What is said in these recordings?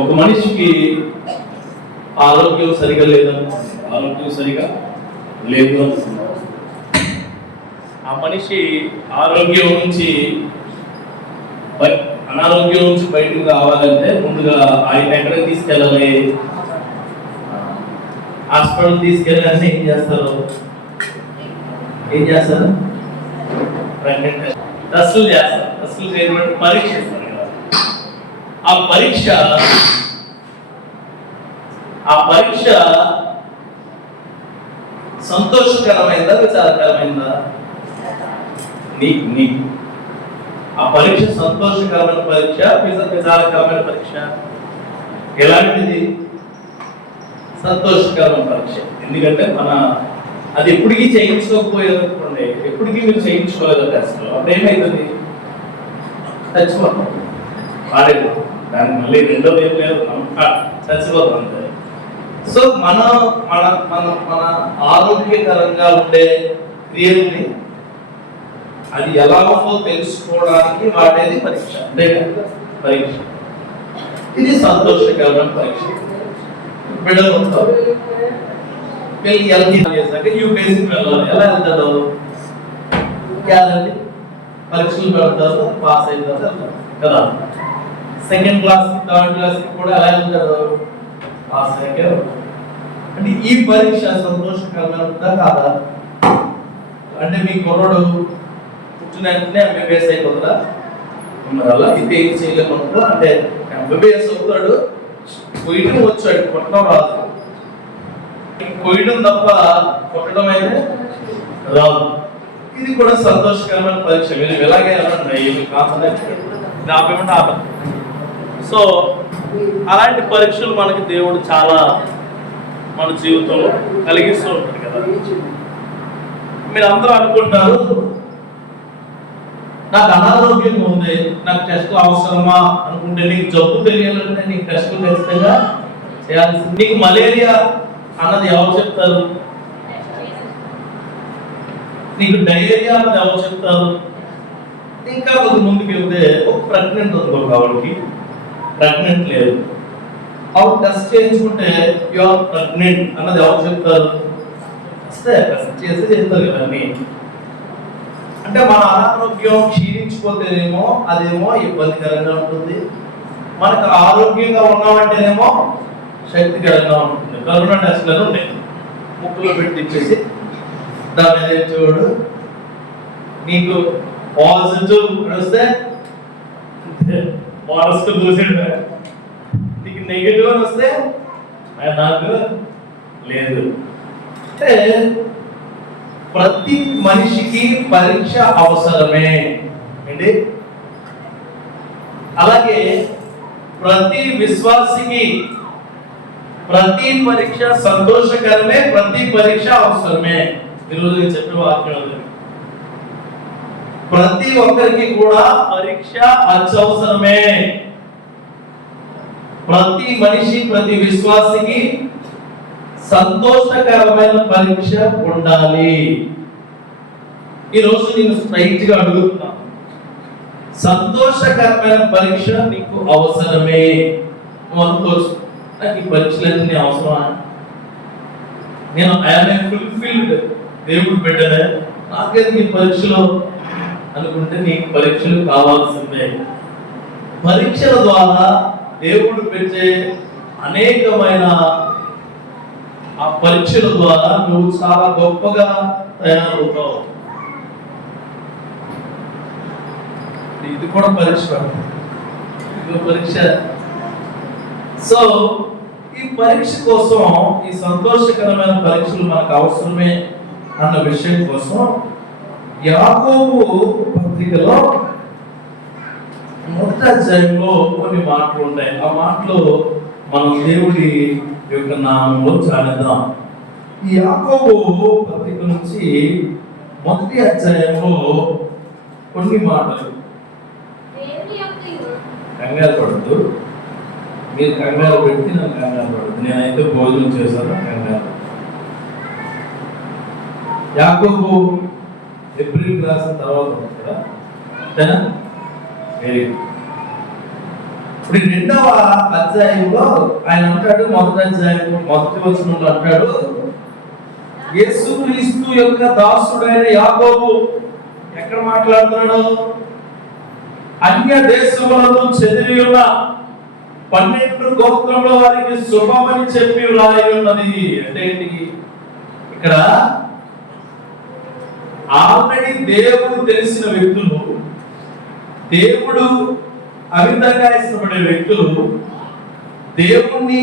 ఒక మనిషికి ఆరోగ్యం సరిగా లేదనుకోండి, ఆరోగ్యం సరిగా లేదు అనుకున్నాం. ఆ మనిషి ఆరోగ్యం నుంచి అనారోగ్యం నుంచి బయటకు రావాలంటే ముందుగా ఆయన ఎక్కడికి తీసుకెళ్ళాలి? హాస్పిటల్ తీసుకెళ్ళాలంటే ఏం చేస్తారు? టెస్టులు చేస్తారు. టెస్టులు చేయబట్టి పరీక్ష ఇస్తారు కదా. ఆ పరీక్ష సంతోషకరమైందా విచారకరమైందా? నీకు ఆ పరీక్ష సంతోషకరమైన పరీక్ష, విచారకరమైన పరీక్ష? ఎలాంటిది? సంతోషకరమైన పరీక్ష. ఎందుకంటే అది ఎప్పటికీ చేయించుకోకపోయేదనుకోండి, ఎప్పటికీ మీరు చేయించుకోలేదు టెస్ట్, అప్పుడు ఏమైతుంది? చచ్చిపోతాం. వాడేది దానికి మళ్ళీ రెండోది ఏం లేదు, చచ్చిపోతాం అంతే. సో మన ఆరోగ్యకరంగా ఉండే క్రియల్ని అది ఎలా ఉందో తెలుసుకోవడానికి వాడేది పరీక్ష. అంటే పరీక్ష ఇది సంతోషకరమైన పరీక్ష. బిడ్డలు ఉంటారు, వీళ్ళకి ఎల్కేజీ చేశాక యూకేజీకి వెళ్ళాలి. ఎలా వెళ్తాడు? పరీక్షలు పెడతారు, పాస్ అయిపోతారు కదా. సెకండ్ క్లాస్ కి థర్డ్ క్లాస్ కి కూడా ఎలా వెళ్తారు? పాస్ అయ్యారు. అంటే ఈ పరీక్ష సంతోషకరమైనదా కాదా? అంటే మీ కుర్రోడు పుట్టిన వెంటనే ఎంబీబీఎస్ అయిపోతుందా? మరి అలా ఇది ఏం చేయలేమనుకో. అంటే ఎంబీబీఎస్ అవుతాడు, కొయ్యడం వచ్చాడు, కొట్టడం రాదు. కొయ్యడం తప్ప కొట్టడం అయితే రాదు. ఇది కూడా సంతోషకరమైన పరీక్ష. మీరు ఇలాగే అనండి, ఏమి కాకుండా ఆప. సో అలాంటి పరీక్షలు మనకి దేవుడు చాలా మన జీవితంలో కలిగిస్తూ ఉంటాడు కదా. మీరు అందరూ అనుకుంటారు, నాకు అనారోగ్యంగా ఉంది, నాకు టెస్టులు అవసరమా అనుకుంటే, నీకు జబ్బు తెలియాలంటే నీకు టెస్టులు ఖచ్చితంగా చేయాల్సింది. నీకు మలేరియా అన్నది ఎవరు చెప్తారు? నీకు డయేరియా అన్నది ఎవరు చెప్తారు? ఇంకా కొద్ది ముందుకు వెళ్తే ఒక ప్రెగ్నెంట్ ఉంది, ఒక ఆవిడకి ప్రెగ్నెంట్ లేదు, ఆవిడ టెస్ట్ చేయించుకుంటే యు ఆర్ ప్రెగ్నెంట్ అన్నది ఎవరు చెప్తారు? టెస్ట్ చేసి చెప్తారు కదా అన్ని. అంటే మన అనారోగ్యం క్షీణించిపోతేనేమో అదేమో ఇబ్బందికరంగా ఉంటుంది, మనకు ఆరోగ్యంగా ఉన్నామంటేనేమో శక్తికరంగా ఉంటుంది. కరోనా టెస్ట్లను ఉన్నాయి, ముక్కులో పెట్టి ఇచ్చేసి దాని మీద చూడు, నీకు పాజిటివ్ వస్తే పాజిటివ్ చూసాడు, నీకు నెగిటివ్ అని వస్తే నాకు లేదు. అంటే ప్రతి మనిషికి పరీక్ష అవసరమే అండి. అలాగే ప్రతి విశ్వాసికి ప్రతి పరీక్ష సంతోషకరమే, ప్రతి పరీక్ష అవసరమే. ఈరోజు నేను చెప్పే వాక్యం, ప్రతి ఒక్కరికి కూడా పరీక్ష అత్యవసరమే. ప్రతి మనిషి, ప్రతి విశ్వాసికి సంతోషకరమైన పరీక్ష ఉండాలి. ఈరోజు నేను స్ట్రైట్ గా అడుగుతున్నా, సంతోషకరమైన పరీక్ష నీకు అవసరమే. నువ్వు అనుకోవచ్చు, నాకు ఈ పరీక్షలన్నీ అవసరమా? నేను ఆయన ఫుల్ఫిల్డ్ దేవుడు పెట్టలే, నాకేది ఈ పరీక్షలో అనుకుంటే నీకు పరీక్షలు కావాల్సిందే. పరీక్షల ద్వారా దేవుడు పెట్టే అనేకమైన ఆ పరీక్షల ద్వారా నువ్వు చాలా గొప్పగా తయారవుతావు. ఇది కూడా పరీక్ష, ఇది పరీక్ష. సో ఈ పరీక్ష కోసం, ఈ సంతోషకరమైన పరీక్షలు మనకు అవసరమే అన్న విషయం కోసం యాకోబు పత్రికలో మొదటి అధ్యాయంలో కొన్ని మాటలు ఉంటాయి. ఆ మాటలు మనం దేవుడి యొక్క నామంలో చాలిద్దాం. ఈ యాకోబు పత్రిక నుంచి మొదటి అధ్యాయంలో కొన్ని మాటలు. కంగారు పడద్దు, మీరు కంగారు పెట్టి నాకు కంగారు పడద్దు. నేనైతే భోజనం చేశాను, కంగారు. యాకోబు ఏప్రిల్ రాసిన తర్వాత కదా, వెరీ గుడ్. ఇప్పుడు 2వ అధ్యాయంలో ఆయన అంటాడు, మొదటి అధ్యాయం మొదటి వచనంలో అంటాడు, యేసుక్రీస్తు యొక్క దాసుడైన యాకోబు ఎక్కడ మాట్లాడుతున్నాడు? అన్య దేశములను చెదిరి ఉన్న 12 గోత్రముల వారికి శుభమని చెప్పి వ్రాయి ఉన్నది. అంటే ఏంటి? ఇక్కడ ఆల్రెడీ దేవుడు తెలిసిన వ్యక్తులు, దేవుడు అమితంగా ఇష్టపడే వ్యక్తులు, దేవుణ్ణి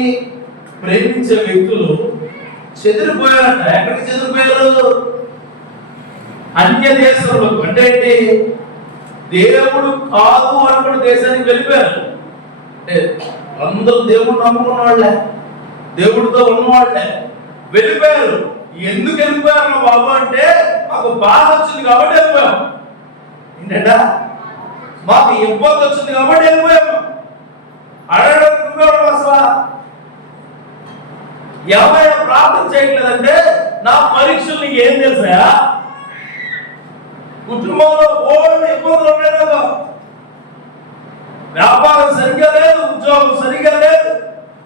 ప్రేమించే వ్యక్తులు చెదిరిపోయారంట. ఎక్కడికి చెదిరిపోయారు? అన్య దేశంలో. అంటే ఏంటి? దేవుడు కాదు అనుకున్న దేశానికి వెళ్ళిపోయారు. అంటే అందరూ దేవుడు నమ్ముకున్న వాళ్ళే, దేవుడితో ఉన్నవాళ్ళే వెళ్ళిపోయారు. ఎందుకు వెళ్ళిపోయారు బాబు అంటే, మాకు బాధ వచ్చింది కాబట్టి వెళ్ళిపోయాం. ఏంటంటే మాకు ఇబ్బంది వచ్చింది కాబట్టి వెళ్ళిపోయాము. అడగడం అసలు ఎవరైనా ప్రార్థన చేయట్లేదంటే నా పరీక్షలు నీకు ఏం తెలుసా? కుటుంబంలో ఓల్డ్ ఇబ్బందులు ఉన్నాయి కదా, వ్యాపారం సరిగా లేదు, ఉద్యోగం సరిగా లేదు,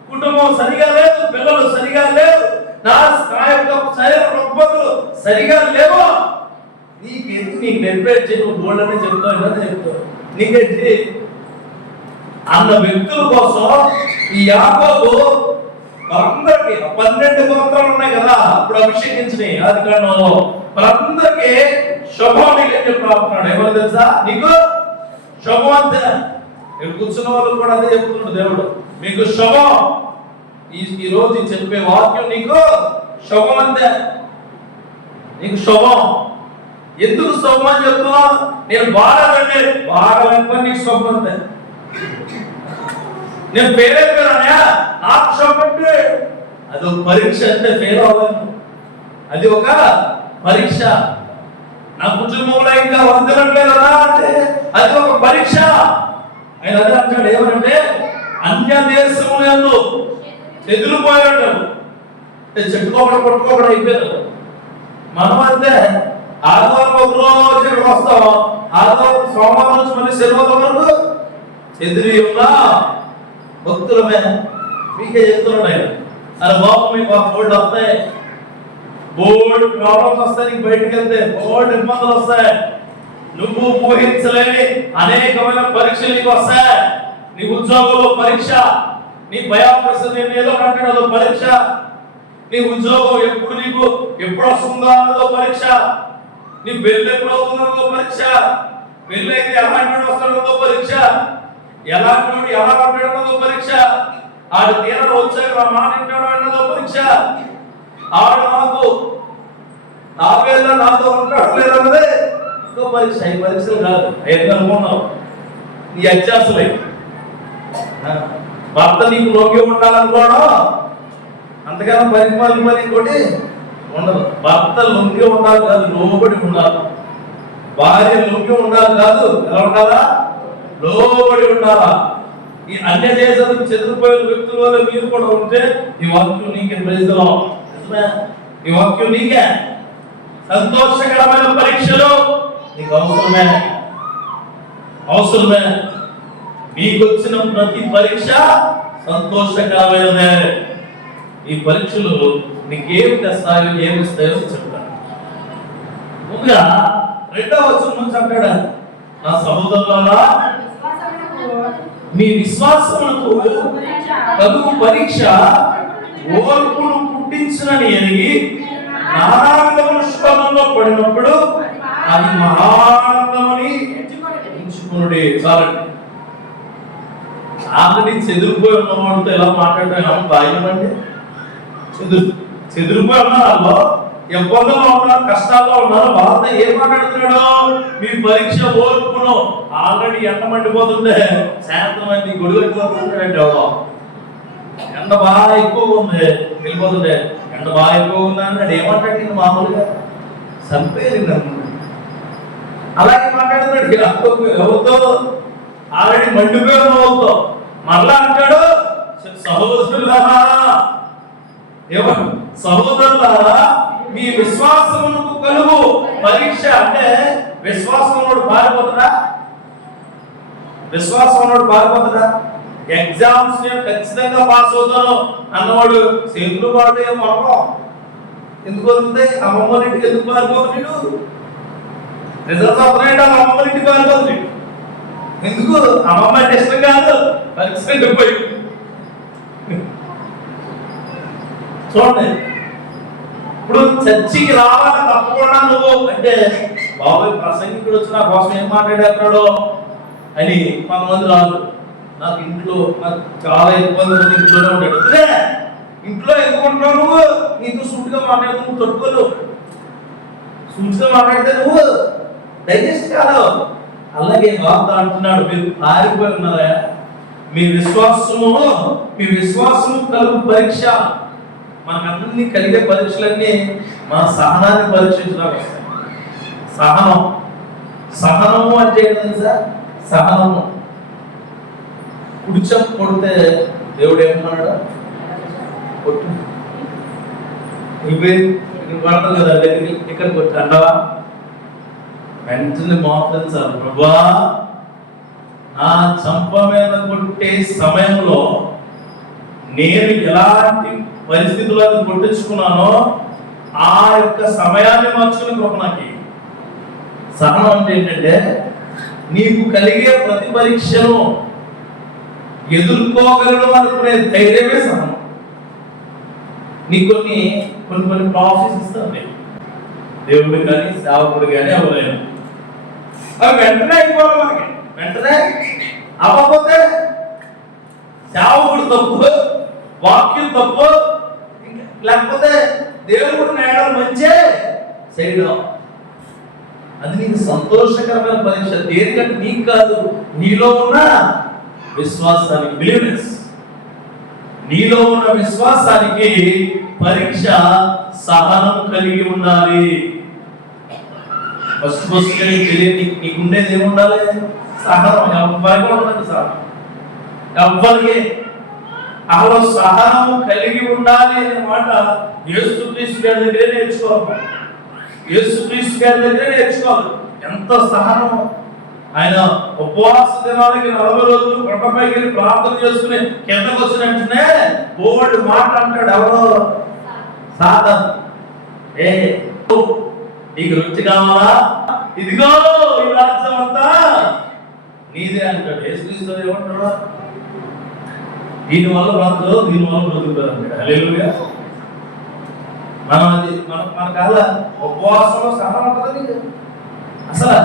కుటుంబం సరిగా లేదు, పిల్లలు సరిగా లేవు, నా యొక్క శరీర ఇబ్బందులు సరిగా లేవు. నీకెందుకు? నీకు నెట్వేట్ చేయను గోల్డ్ అని చెప్తావు నీకేంటి అన్న వ్యక్తుల కోసం ఈ యాకోబు అందరికి 12 గోత్రాలు ఉన్నాయి కదా అప్పుడు అభిషేకించినాయి ఆది కాండంలో, వాళ్ళందరికీ శుభం నీకు చెప్తున్నాడు. ఏమో తెలుసా? నీకు శుభం అంతే. ఇక్కడ కూర్చున్న వాళ్ళు కూడా అదే చెప్తున్నాడు దేవుడు, మీకు శుభం. ఈ రోజు చెప్పే వాక్యం నీకు శుభం అంతే, నీకు శుభం. ఎందుకు శుభం అని చెప్తున్నా? నేను బాగా వెళ్ళిపోయి నీకు శుభం అంతే. నేను ఫెయిల్ అయిపోయానా? నాకు శుభం అంటే అది ఒక పరీక్ష. అంటే ఫెయిల్ అవ్వను, అది ఒక పరీక్ష. నా కుటుంబంలో ఇంకా వందనట్లేదా అంటే అది ఒక పరీక్ష. ఆయన అదే అంటాడు, ఏమనంటే అన్య దేశములందు ఎదిరిపోయాడు. చెట్టుకోకుండా కొట్టుకోకుండా అయిపోయారు. మనం అంతే, ఆదివారం ఒక రోజు ఇక్కడికి వస్తాం, ఆదివారం సోమవారం నుంచి మళ్ళీ శనివారం వరకు ఎదిరి ఉన్నా భక్తులమే. మీకే చెప్తున్నాడు ఆయన, అరే బాబు మీకు బోల్డ్ వస్తాయి, బోల్డ్ ప్రాబ్లమ్స్ వస్తాయి, నీకు బయటకు వెళ్తే బోల్డ్ ఇబ్బందులు వస్తాయి, నువ్వు ఊహించలేని అనేకమైన పరీక్షలు నీకు వస్తాయి. నీ ఉద్యోగంలో పరీక్ష, నీ భయాపరిస్థితి ఏదో అంటాడు అదో పరీక్ష, నీ ఉద్యోగం ఎప్పుడు వస్తుందో అన్నదో పరీక్ష, నీ పెళ్ళి ఎప్పుడు అవుతుందో పరీక్ష, పెళ్ళి అయితే ఎలాంటి వస్తాడో పరీక్ష, ఎలాంటి ఎలా ఉంటాడో పరీక్ష, ఆడు తీరం వచ్చాక నా మాట వింటాడు అన్నదో పరీక్ష, ఆడు నా పేరు నాతో ఉంటాడు లేదన్నదే ఇంకో పరీక్ష. ఈ పరీక్షలు కాదు, అయితే అనుకున్నావు నీ అత్యాసలై. భర్త నీకు లోకి ఉండాలనుకోవడం అంతకన్నా పని ఇంకోటి ఉండదు. భర్త లొంగి ఉండాలి కాదు, లోబడి ఉండాలి. భార్య లొంగి ఉండాలి కాదు, ఎలా ఉండాలా? లోబడి ఉండాలా. ఈ అన్య దేశాలకు చెదిరిపోయిన వ్యక్తుల వల్ల మీరు కూడా ఉంటే ఈ వాక్యం నీకే ప్రజలో ఈ వాక్యం నీకే. సంతోషకరమైన పరీక్షలు నీకు అవసరమే. మీకు వచ్చిన ప్రతి పరీక్ష సంతోషకరమైనదే. ఈ పరీక్షలు నీకేమి తెస్తాయో ఏమి ఇస్తాయో చెప్తాను. ముందుగా 2వ వచనం నుంచి అంటాడు, నా సహోదరులారా మీ విశ్వాసమునకు కలుగు పరీక్ష ఓర్పును పుట్టించునని ఎరిగి నానావిధముల శోధనలో పడినప్పుడు అది మహానందమని ఎంచుకునుడి. చాలండి. ఆల్రెడీ చెదిరిపోయి ఉన్నవాడితో ఎలా మాట్లాడటం బాధ్యమండి? చెదిరిపోయి ఉన్నారు, వాళ్ళు ఇబ్బందుల్లో ఉన్నారు, కష్టాల్లో ఉన్నారు, వాళ్ళతో ఏం మాట్లాడుతున్నాడు? మీ పరీక్ష ఓర్పును. ఆల్రెడీ ఎండ మండిపోతుంటే సాయంత్రం అయింది గొడుగు ఎక్కువైపోతుందంటే ఎవడో ఎండ బాగా ఎక్కువగా ఉంది వెళ్ళిపోతుంటే ఎండ బాగా ఎక్కువగా ఉంది అన్నాడు. ఏమంటాడు? నేను మామూలుగా చంపేది అలాగే మాట్లాడుతున్నాడు. ఎవరితో? ఆల్రెడీ మండిపోయిన వాళ్ళతో మరలా అంటాడు, సహోదరులారా సహోదరులారా మీ విశ్వాసమునకు కలుగు పరీక్ష. అంటే విశ్వాసం ఉన్నోడు పారిపోతాడా? ఎగ్జామ్స్ నేను ఖచ్చితంగా పాస్ అవుతాను అన్నవాడు చేతులు పాడు ఏమో ఎందుకు వస్తుంది? అమ్మమ్మ ఇంటికి ఎందుకు పారిపోతున్నాడు? రిజల్ట్స్ అవుతున్నాయంటే అమ్మమ్మ ఇంటికి పారిపోతున్నాడు. ఎందుకు? అమ్మమ్మ అంటే ఇష్టం కాదు, పరీక్ష పోయి. చూడండి, ఇప్పుడు చర్చికి రావాలి తప్పకుండా నువ్వు అంటే బాబాయ్ ప్రసంగికుడు వచ్చి నా కోసం ఏం మాట్లాడేస్తున్నాడో అని కొంతమంది రాదు. నాకు ఇంట్లో నాకు చాలా ఇబ్బంది ఉంది, ఇంట్లోనే ఉంటాడు. ఇంట్లో ఎందుకు ఉంటున్నావు నువ్వు? నీతో సూటిగా మాట్లాడుతూ నువ్వు తట్టుకోలేవు. సూటిగా మాట్లాడితే నువ్వు డైజెస్ట్ కాదు. అలాగే బాబు అంటున్నాడు, మీరు పారిపోయి ఉన్నారా? మీ విశ్వాసము కలుగు పరీక్ష. మనకన్నీ కలిగే పరీక్షలన్నీ మన సహనాన్ని పరీక్షించడానికి వస్తాయి. సహనము అంటే ఏంటంటే సార్, సహనము కుడిచం కొడితే దేవుడు ఏమన్నాడు? కొట్టు. ఇక్కడ పడతావు కదా, ఇక్కడ కొట్టు అంటావా? వెంటనే మోకరించాలి. ప్రభా, నా చంప మీద కొట్టే సమయంలో నేను ఎలాంటి పరిస్థితుల్లో కొట్టించుకున్నానో ఆ యొక్క సమయాన్ని మార్చుకునే కృప నాకు. సహనం అంటే ఏంటంటే నీకు కలిగే ప్రతి పరీక్షను ఎదుర్కోగలడం అనుకునే ధైర్యమే సహనం. నీకు కొన్ని ప్రాఫిట్స్ ఇస్తాను దేవుడు కానీ సేవకుడు కానీ ఎవరైనా, అవి వెంటనే అయిపోవాలి. మనకి వెంటనే అవ్వకపోతే సేవకుడు తప్పు, వాక్యం తప్పు, లేకపోతే దేవుడు నేడం మంచే చేయడం. అది నీకు సంతోషకరమైన పరీక్ష. దేనికంటే నీకు కాదు, నీలో ఉన్న విశ్వాసానికి. బిలీవ్నెస్, నీలో ఉన్న విశ్వాసానికి పరీక్ష సహనం కలిగి ఉండాలి. ఫస్ట్ నీకు ఉండేది ఏముండాలి? సహనం. ఎవరికి ఉండదు సహనం, ఎవ్వరికి. అలా సహనము కలిగి ఉండాలి అనే మాట యేసుక్రీస్తు గారి దగ్గరే నేర్చుకోవాలి. యేసుక్రీస్తు గారి దగ్గరే నేర్చుకోవాలి ఎంత సహనం. ఆయన ఉపవాస దినాలకి 40 రోజులు కొండపైకి వెళ్ళి ప్రార్థన చేసుకుని కిందకు వచ్చిన వెంటనే బోర్డు మాట అంటాడు. ఎవరో సాధన్, నీకు రుచి కావాలా? ఇదిగో ఈ రాజ్యం అంతా నీదే అంటాడు. యేసుక్రీస్తు ఏమంటాడు? దీనివల్ల బ్రతుకు, దీనివల్ల బ్రతుకుతారు అంటాడు. హల్లెలూయా. మన కాల ఉపవాసంలో సహనం ఉంటుంది. అసలు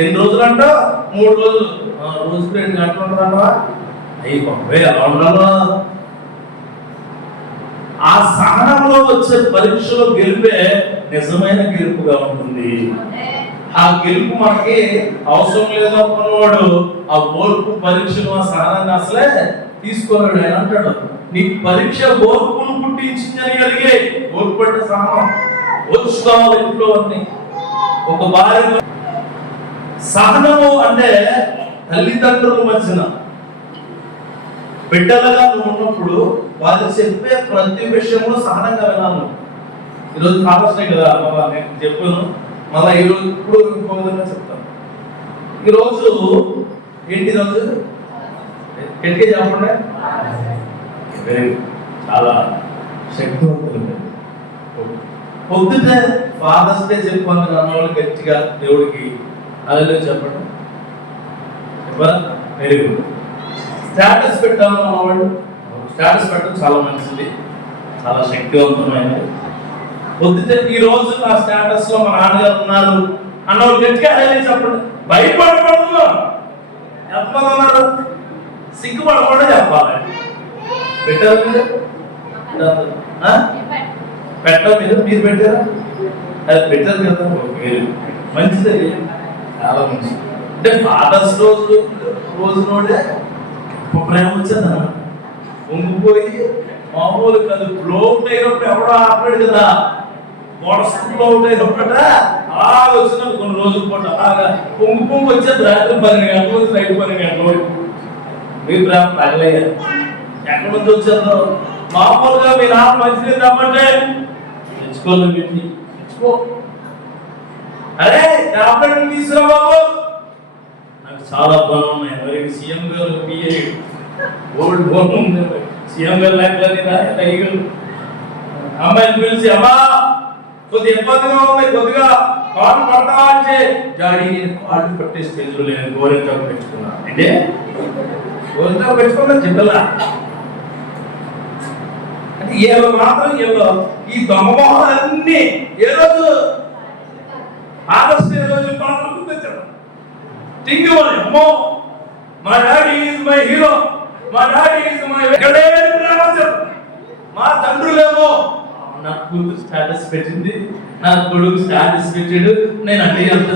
ఎన్ని రోజులు అంట? 3 రోజులు. రోజుకు 2 గంటలు ఉంటుందంటవా? అయ్యి పంపే అలా ఉండాలో. ఆ సహనంలో వచ్చే పరీక్షలో గెలిపే నిజమైన గెలుపుగా ఉంటుంది. ఆ గెలుపు మనకి అవసరం లేదు అనుకున్నవాడు ఆ ఓర్పు పరీక్షను, ఆ సహనాన్ని అసలే తీసుకోలేడు. ఆయన అంటాడు, నీ పరీక్ష ఓర్పును పుట్టించిందని కలిగే ఓర్పు అంటే సహనం. ఓర్చుకోవాలి ఇంట్లో అన్ని. ఒక భార్య సహనము అంటే తల్లిదండ్రుల మధ్యన బిడ్డలుగా నువ్వు ఉన్నప్పుడు వాళ్ళు చెప్పే ప్రతి విషయంలో సహనంగా వినాలి. ఈరోజు ఫాదర్స్ డే కదా, నేను చెప్పాను. మళ్ళీ ఈరోజు ఇప్పుడు ఇంకో విధంగా చెప్తాను. ఈరోజు ఏంటి? రోజు గట్టిగా చెప్పండి. చాలా శక్తివంతులు. పొద్దుటే ఫాదర్స్ డే చెప్పాను అన్నవాళ్ళు గట్టిగా దేవుడికి అదే చెప్పండి. చెప్పరా? Very good. స్టేటస్ పెట్టాను అన్నవాళ్ళు. స్టేటస్ పెట్టడం చాలా మంచిది, చాలా శక్తివంతమైనది. పొద్దుటే ఈ రోజు నా స్టేటస్ లో మా నాన్నగారు ఉన్నారు అన్నవాళ్ళు గట్టిగా అదే చెప్పండి. భయపడకూడదు, చెప్పమన్నారు, సిగ్గుపడకుండా చెప్పాలి. పెట్టారు మీరు మీరు పెట్టారా? అది పెట్టారు కదా, మంచిది, చాలా మంచిది. అంటే ఫాదర్స్ రోజునోడే ప్రేమ వచ్చింది అన్నమాట. పొంగిపోయి మామూలు కాదు. బ్లోట్ అయినప్పుడు ఎవడో ఆపలేడు కదా, బ్లోట్ అయినప్పుడట అలా వచ్చిన కొన్ని రోజుల పాటు అలాగా పొంగి వచ్చేది. రాత్రి 12 గంటలు వచ్చి నైట్ 12 గంటలు. మీ ప్రేమ తగలయ్యారు. ఎక్కడి నుంచి వచ్చేదో మామూలుగా మీ నాన్న మంచిది రమ్మంటే తెచ్చుకోలేదు. పెట్టి తెచ్చుకో, అరే టాబ్లెట్ తీసుకురా బాబు, నాకు చాలా బాగున్నాయి. మరి సీఎం గారు ఓల్డ్ ఫోన్ ఉంది, సీఎం గారు లేకపోతే అమ్మాయిని పిలిచి అమ్మా కొద్దిగా ఇబ్బందిగా ఉంది, కొద్దిగా కాళ్ళు పడతావా అంటే డాడీ నేను కాళ్ళు పట్టే స్టేజ్లో నేను గోరింటాకు పెంచుకున్నా. అంటే గోరింటాకు పెంచుకున్నా చెప్పలా అంటే ఏదో మాత్రం ఏదో ఈ దొంగమోహాలన్నీ ఏ రోజు ఆగస్టు ఏ రోజు పాటలు తెచ్చాడు. థింక్ అమ్మో మా డాడీ ఈజ్ మై హీరో, మా డాడీ ఈజ్ మై మా తండ్రులేమో నా కూతురు స్టాటస్ పెట్టింది, నా కొడుకు స్టాటస్ పెట్టాడు, నేను అంటే అంత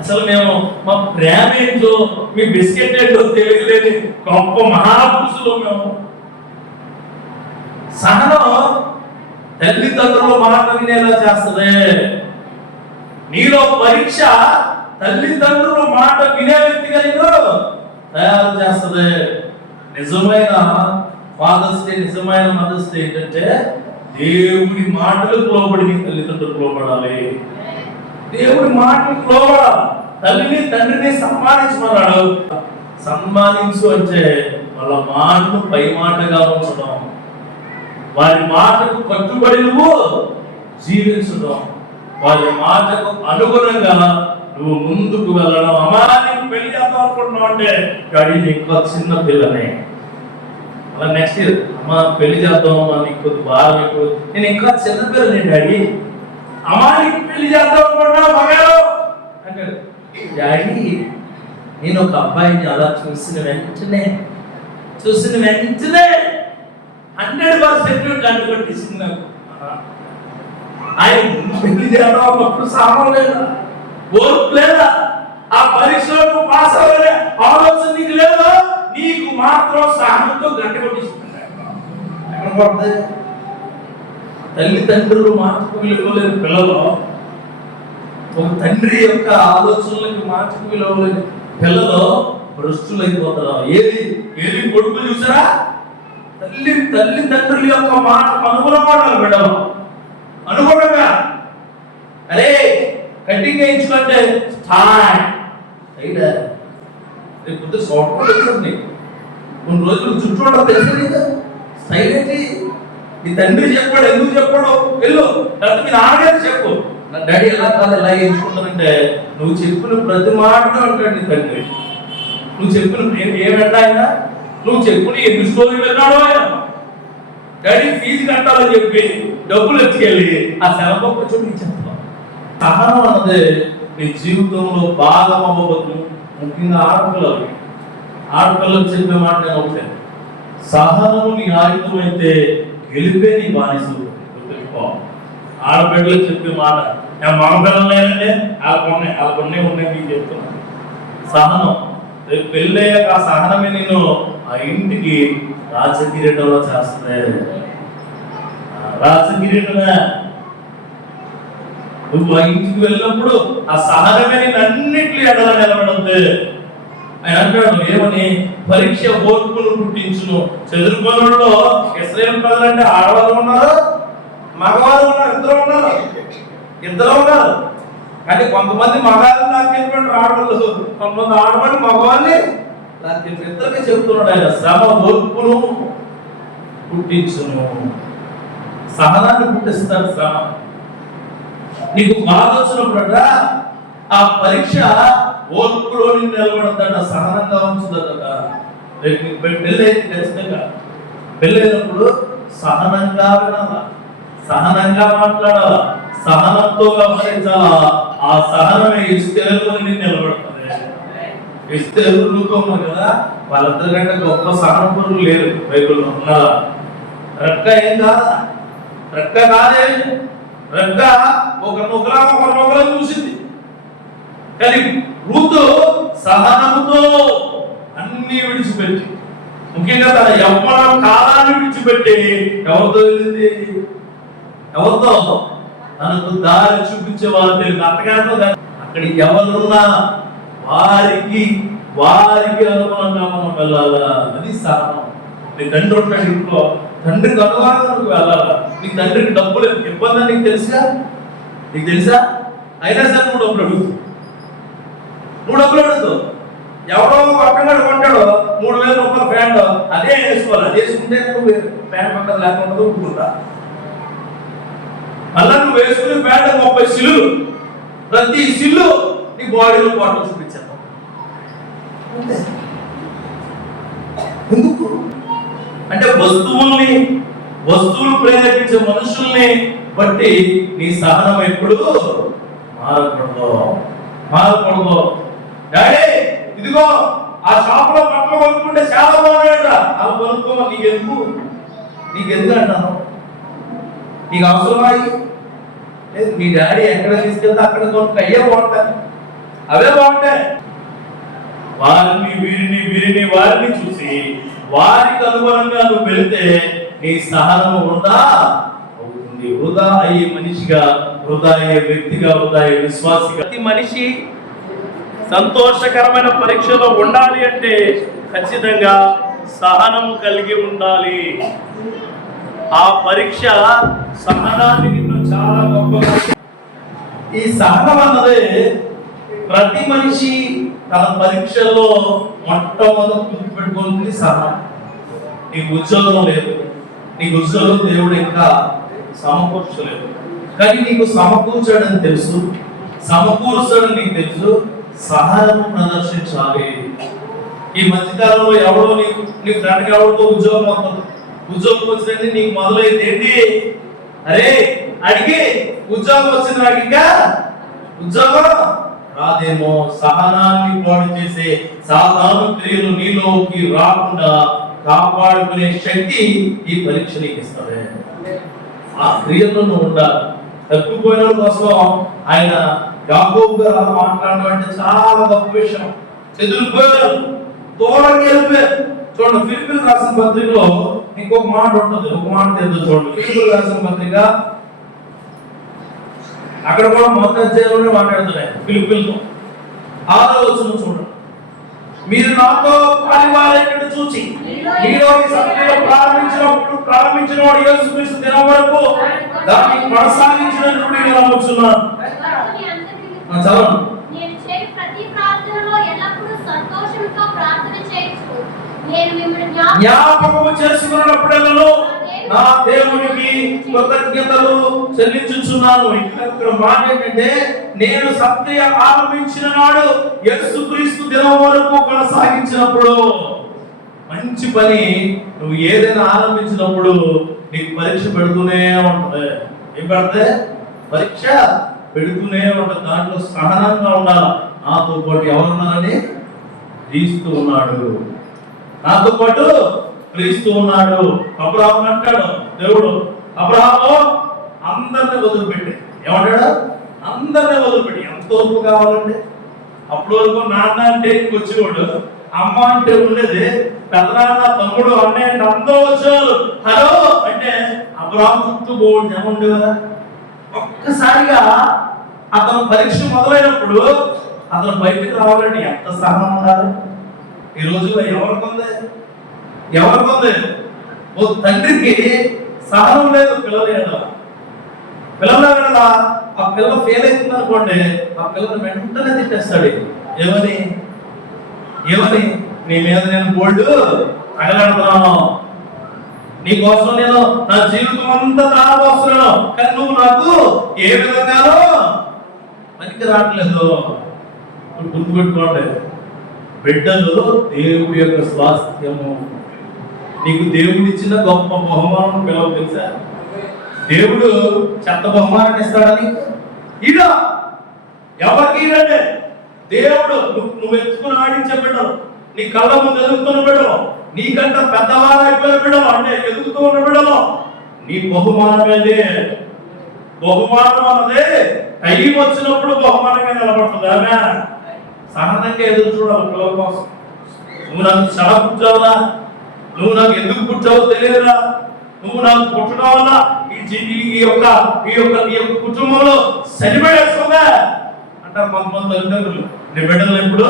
అసలు మేము మా ప్రేమ ఏంటో మీ బిస్కెట్ ఏంటో తెలియలేని గొప్ప మహాపురుషులు మేము. సహనం తల్లిదండ్రుల మాట వినేలా చేస్తుంది. నీలో పరీక్ష తల్లిదండ్రుల మాట వినే వ్యక్తిగా నీకు తయారు చేస్తుంది. నిజమైన ఫాదర్స్ డే, నిజమైన మదర్స్ డే ఏంటంటే దేవుడి మాటలకు లోబడి నీ తల్లిదండ్రులకు లోబడాలి. దేవుడి మాటలకు లోబడాలి. తల్లిని తండ్రిని సన్మానించమన్నాడు. సన్మానించు అంటే వాళ్ళ మాటను పై మాటగా ఉంచడం, వారి మాటకు కట్టుబడి నువ్వు జీవించడం, వారి మాటకు అనుగుణంగా నువ్వు ముందుకు వెళ్ళడం. అమ్మా నీకు పెళ్లి చేద్దాం అనుకుంటున్నావు అంటే డాడీ ఇంకా చిన్న పిల్లనే, అలా నెక్స్ట్ ఇయర్ అమ్మా పెళ్లి చేద్దాం అమ్మా నీకు కొద్ది బాగా ఎక్కువ, నేను ఇంకా చిన్న పిల్లని డాడీ. అమ్మా నీకు పెళ్లి చేద్దాం అనుకుంటున్నావు మగారు అంటే డాడీ నేను ఒక అబ్బాయిని అలా చూసిన వెంటనే 100% కట్టుకొట్టేసింది నాకు. ఆయన పెళ్లి చేయడం ఒకప్పుడు సామాన్ లేదా, ఓర్పు లేదా, ఆ పరీక్షలో నువ్వు పాస్ అవ్వలే ఆలోచన నీకు లేదా, నీకు మాత్రం సహనంతో గంట కొట్టిస్తున్నాడు. తల్లిదండ్రులు మాటకు విలువలేని పిల్లలు, ఒక తండ్రి యొక్క ఆలోచనలకు మాటకు విలువలేని పిల్లలు భ్రష్టులైపోతారు. ఏది కొడుకు చూసారా, తల్లిదండ్రుల యొక్క మాట అనుగుణంగా బిడ్డలు అనుగుణంగా. అరే కటింగ్ వేయించుకుంటే రేపు సాఫ్ట్వేర్ వచ్చింది, కొన్ని రోజులు చుట్టూ ఉండవు తెలుసు నీకు స్టైల్ ఏంటి. నీ తండ్రి చెప్పాడు, ఎందుకు చెప్పాడు వెళ్ళు, లేకపోతే మీ నాన్నగారు చెప్పు. నా డాడీ ఎలా కాదు ఎలా వేయించుకుంటానంటే నువ్వు చెప్పిన ప్రతి మాటలో అంటాడు నీ తండ్రి. నువ్వు చెప్పిన ఏమంటా ఆయన, నువ్వు చెప్పిన ఎన్ని స్టోరీలు విన్నాడో ఆయన. డాడీ ఫీజు కట్టాలని చెప్పి డబ్బులు ఎత్తుకెళ్ళి ఆ సెలవు చూపి చెప్తాం. సహనం అన్నది నీ జీవితంలో బాగా అవ్వబోతుంది. ముఖ్యంగా ఆడపిల్లలకు చెప్పే మాట నేను ఒకటే, సహనం నీ ఆయుధం అయితే గెలిపే నీ బానిసలు. ఆడపిల్లలకు చెప్పే మాట నేను మగ పిల్లలు లేనంటే ఆ కొన్ని ఉన్నాయి మీకు చెప్తున్నాను. సహనం రేపు పెళ్ళయ్యాక ఆ సహనమే నేను ఆ ఇంటికి రాజకిరీటంలో చేస్తుంది. రాజకిరీటమే నువ్వు ఆ ఇంటికి వెళ్ళినప్పుడు ఆ సహనమే నేను అన్నింటినీ ఎడలా నిలబడుతుంది. ఆయన అంటాడు ఏమని, పరీక్ష ఓర్పును పుట్టించును. చదువుకోవడంలో ఇశ్రాయేలు ప్రజలంటే ఆడవాళ్ళు ఉన్నారు, మగవాళ్ళు ఉన్నారు, ఇద్దరు ఉన్నారు. కానీ కొంతమంది మగాళ్ళు లాక్కెళ్ళిపోయారు ఆడవాళ్ళు, కొంతమంది ఆడవాళ్ళు మగవాళ్ళని లాక్కెళ్ళి ఇద్దరికి చెప్తున్నాడు ఆయన. శ్రమ ఓర్పును పుట్టించును, సహనాన్ని పుట్టిస్తాడు శ్రమ. నీకు బాధ వచ్చినప్పుడట ఆ పరీక్ష ఓర్పులో నిలబడతాడ, సహనంగా ఉంచుదట. రేపు నీకు పెళ్ళైతే ఖచ్చితంగా పెళ్ళైనప్పుడు సహనంగా వినాలా, సహనంగా మాట్లాడాలా, సహనంతో వ్యవహరించాలా. ఆ సహనమే ఎస్తేరుని నిలబడుతుంది. ఎస్తేరుతో ఉన్నారు కదా, వాళ్ళందరికంటే గొప్ప సహనపరులు లేరు బైబిల్లో ఉన్నారా. రెక్క ఏం కాదా, రెక్క కాదే, రెక్క ఒక నొకలా చూసింది. కానీ రూతు సహనముతో అన్ని విడిచిపెట్టి, ముఖ్యంగా తన యవ్వన కాలాన్ని విడిచిపెట్టి ఎవరితో వెళ్ళింది, ఎవరితో తనకు దారి చూపించే వాళ్ళు తెలియదు అత్తగారితో. అక్కడ ఎవరున్నా వారికి అనుగుణంగా మనం వెళ్ళాలా, అది సహనం. నీ తండ్రి ఉంటాడు ఇంట్లో, తండ్రికి అనుగుణంగా నువ్వు వెళ్ళాలా. నీ తండ్రికి డబ్బులు ఇబ్బంది నీకు తెలుసా, అయినా సరే నువ్వు డబ్బులు అడుగుతావు. నువ్వు డబ్బులు అడుగుతావు. ఎవరో పక్కన కొంటాడు 3,000 రూపాయల ప్యాంట్, అదే వేసుకోవాలి. అది వేసుకుంటే నువ్వు ప్యాంట్ పక్కన లేకుండా ఊరుకుంటా. మళ్ళా నువ్వు వేసుకునే ప్యాంట్ 30 సిల్లులు, ప్రతి సిల్లు నీ బాడీలో పాటు చూపించాను. ఎందుకు అంటే వస్తువులు ప్రేరేపించే మనుషుల్ని బట్టి నీ సహనం ఎప్పుడు మారకూడదు. డాడీ ఇదిగో ఆ షాప్ లో బట్టలు కొనుక్కుంటే చాలా బాగున్నాడు, అలా కొనుక్కో. నీకెందుకు అంటాను? నీకు అవసరమా? లేదు, మీ డాడీ ఎక్కడ తీసుకెళ్తే అక్కడ కొనుక్కో, అయ్యే బాగుంటాయి, అవే బాగుంటాయి. వారిని చూసి వారికి అనుగుణంగా నువ్వు వెళితే నీ సహనం వృధా అవుతుంది. వృధా అయ్యే మనిషిగా, వృధా అయ్యే వ్యక్తిగా, వృధా అయ్యే విశ్వాసిగా. ప్రతి మనిషి సంతోషకరమైన పరీక్షలో ఉండాలి అంటే ఖచ్చితంగా సహనము కలిగి ఉండాలి. ఆ పరీక్ష సహనాన్ని నిన్ను చాలా గొప్పగా. ఈ సహనం అన్నదే ప్రతి మనిషి తన పరీక్షల్లో మొట్టమొదటి గుర్తుపెట్టుకుంటుంది సహనం. నీకు ఉద్యోగం లేదు, నీకు ఉద్యోగం దేవుడు ఇంకా సమకూర్చలేదు, కానీ నీకు సమకూర్చడం తెలుసు, సమకూర్చడం నీకు తెలుసు. సహనం ప్రదర్శించాలి. ఈ మధ్యకాలంలో ఎవడో నీ ఫ్రెండ్కి ఎవరితో ఉద్యోగం అవుతుంది, ఉద్యోగం వచ్చింది నీకు మొదలైతే ఏంటి, అరే అడిగి ఉద్యోగం వచ్చింది, నాకు ఇంకా ఉద్యోగం రాదేమో. సహనాన్ని పాడు చేసే సాధారణ క్రియలు నీలోకి రాకుండా కాపాడుకునే శక్తి ఈ పరీక్ష నీకు ఇస్తావే. ఆ క్రియలో నువ్వు ఉండాలి. తప్పిపోయిన కోసం ఆయన యాకోబు గారు అలా మాట్లాడడం అంటే చాలా గొప్ప విషయం. చెదిరిపోయారు, దూరంగా వెళ్ళిపోయారు. చూడండి, ఫిలిప్పీలకు రాసిన పత్రికలో ఇంకొక మాట ఉంటుంది, ఒక మాట తెలుసు. చూడండి, ఫిలిప్పీలకు రాసిన పత్రిక అక్కడ కూడా మొత్తం అధ్యాయంలోనే మాట్లాడుతున్నాయి. ఫిలిప్పీలతో 6వ వచనం చూడండి. మీరు నాతో పనివారైనట్టు చూచి మీలో ఈ సత్యలో ప్రారంభించిన వాడు యేసుక్రీస్తు దినం వరకు దాన్ని కొనసాగించినట్టు నేను నమ్ముచున్నాను. నేను చేయి ప్రతి ప్రార్థనలో ఎల్లప్పుడూ సంతోషంతో ప్రార్థన చేయుచు నేను మిమ్మల్ని జ్ఞాపకము చేసుకున్నప్పుడెల్లా నా దేవునికి కృతజ్ఞతలు చెల్లించుచున్నాను. ఇక్కడ మాట ఏంటంటే, నేను సత్య ఆరంభించిన నాడు యేసుక్రీస్తు దినం వరకు కొనసాగించినప్పుడు. మంచి పని నువ్వు ఏదైనా ఆరంభించినప్పుడు నీకు పరీక్ష పెడుతూనే ఉంటది. ఏం పెడితే పరీక్ష పెడుతూనే ఉంటది. దాంట్లో సహనంగా ఉండాలి. నాతో పాటు ఎవరున్నారని క్రీస్తు ఉన్నాడు, నాతో పాటు క్రీస్తు ఉన్నాడు. అబ్రహాము అంటాడు దేవుడు, అబ్రహాము అందరిని వదిలిపెట్టి, ఏమంటాడు, అందరిని వదిలిపెట్టి. ఎంత ఓర్పు కావాలండి? అప్పటి వరకు నాన్న అంటే వచ్చేవాడు, అమ్మ అంటే ఉండేది, పెద్దనాన్న, తమ్ముడు, అన్నయ్య అంటే అందరూ వచ్చేవారు. హలో అంటే అబ్రహాము చుట్టూ బోర్డు జనం ఉండేవారా? ఒక్కసారిగా అతను పరీక్ష మొదలైనప్పుడు అతను బయటకు రావాలంటే ఎంత సహనం ఉండాలి? ఈ రోజుల్లో ఎవరికి ఓ తండ్రికి సహనం లేదు పిల్లల ఎడల. ఆ పిల్ల ఫెయిల్ అవుతుంది అనుకోండి, ఆ పిల్లలు వెంటనే తిట్టేస్తాడు. ఏమని నీ మీద నేను గోల్డ్ తగలడుతున్నాను, నీకోసం నేను నా జీవితం అంతా తాగబోస్తున్నాను, కానీ నువ్వు నాకు ఏ విధంగానో పనికి రావట్లేదు. గుర్తుపెట్టుకోండి, బిడ్డలు దేవుడి యొక్క స్వాస్థ్యము. నీకు దేవుడు ఇచ్చిన గొప్ప బహుమానం పిల్లలు తెలుసా? దేవుడు చెత్త బహుమానం ఇస్తాడని ఈడ ఎవరికి ఈడంటే దేవుడు నువ్వు ఎత్తుకుని ఆడించే బిడ్డలు, నీ కళ్ళ ముందు ఎదుగుతున్న బిడ్డలు, నీకంట పెద్దవారు అయిపోయిన బిడ్డలు, అంటే ఎదుగుతూ ఉన్న బిడ్డలు, నీ బహుమానమేదే. బహుమానం అన్నదే టైం వచ్చినప్పుడు బహుమానంగా నిలబడుతుంది. ఆమె సహనంగా ఎదురు చూడాలి పిల్లల కోసం. నువ్వు నాకు చాలా పుట్టావురా, నువ్వు నాకు ఎందుకు పుట్టావో తెలియదురా, నువ్వు నాకు పుట్టడం వల్ల ఈ యొక్క కుటుంబంలో సరిపడేస్తుందా అంటారు కొంతమంది తల్లిదండ్రులు. నీ బిడ్డలు ఎప్పుడు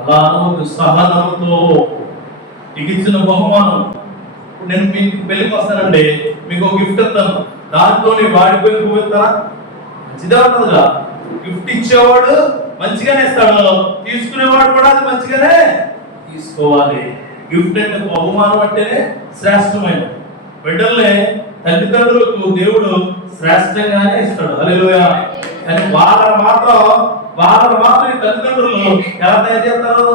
అలా అనవద్దు. సహనంతో నీకు ఇచ్చిన బహుమానం. నేను మీకు పెళ్ళికి వస్తానండి, మీకు ఒక గిఫ్ట్ ఇస్తాను, దాంట్లో నీ వాడిపోయిన పువ్వు ఇస్తారా? మంచిదే ఉంటుందిగా. గిఫ్ట్ ఇచ్చేవాడు మంచిగానే ఇస్తాడు, తీసుకునేవాడు కూడా అది మంచిగానే తీసుకోవాలి. గిఫ్ట్ అంటే బహుమానం అంటేనే శ్రేష్టమైన బిడ్డల్ని తల్లిదండ్రులకు దేవుడు శ్రేష్టంగానే ఇస్తాడు. హల్లెలూయా. కానీ వాళ్ళని మాత్రం ఈ తల్లిదండ్రులు ఎలా తయారు చేస్తారు?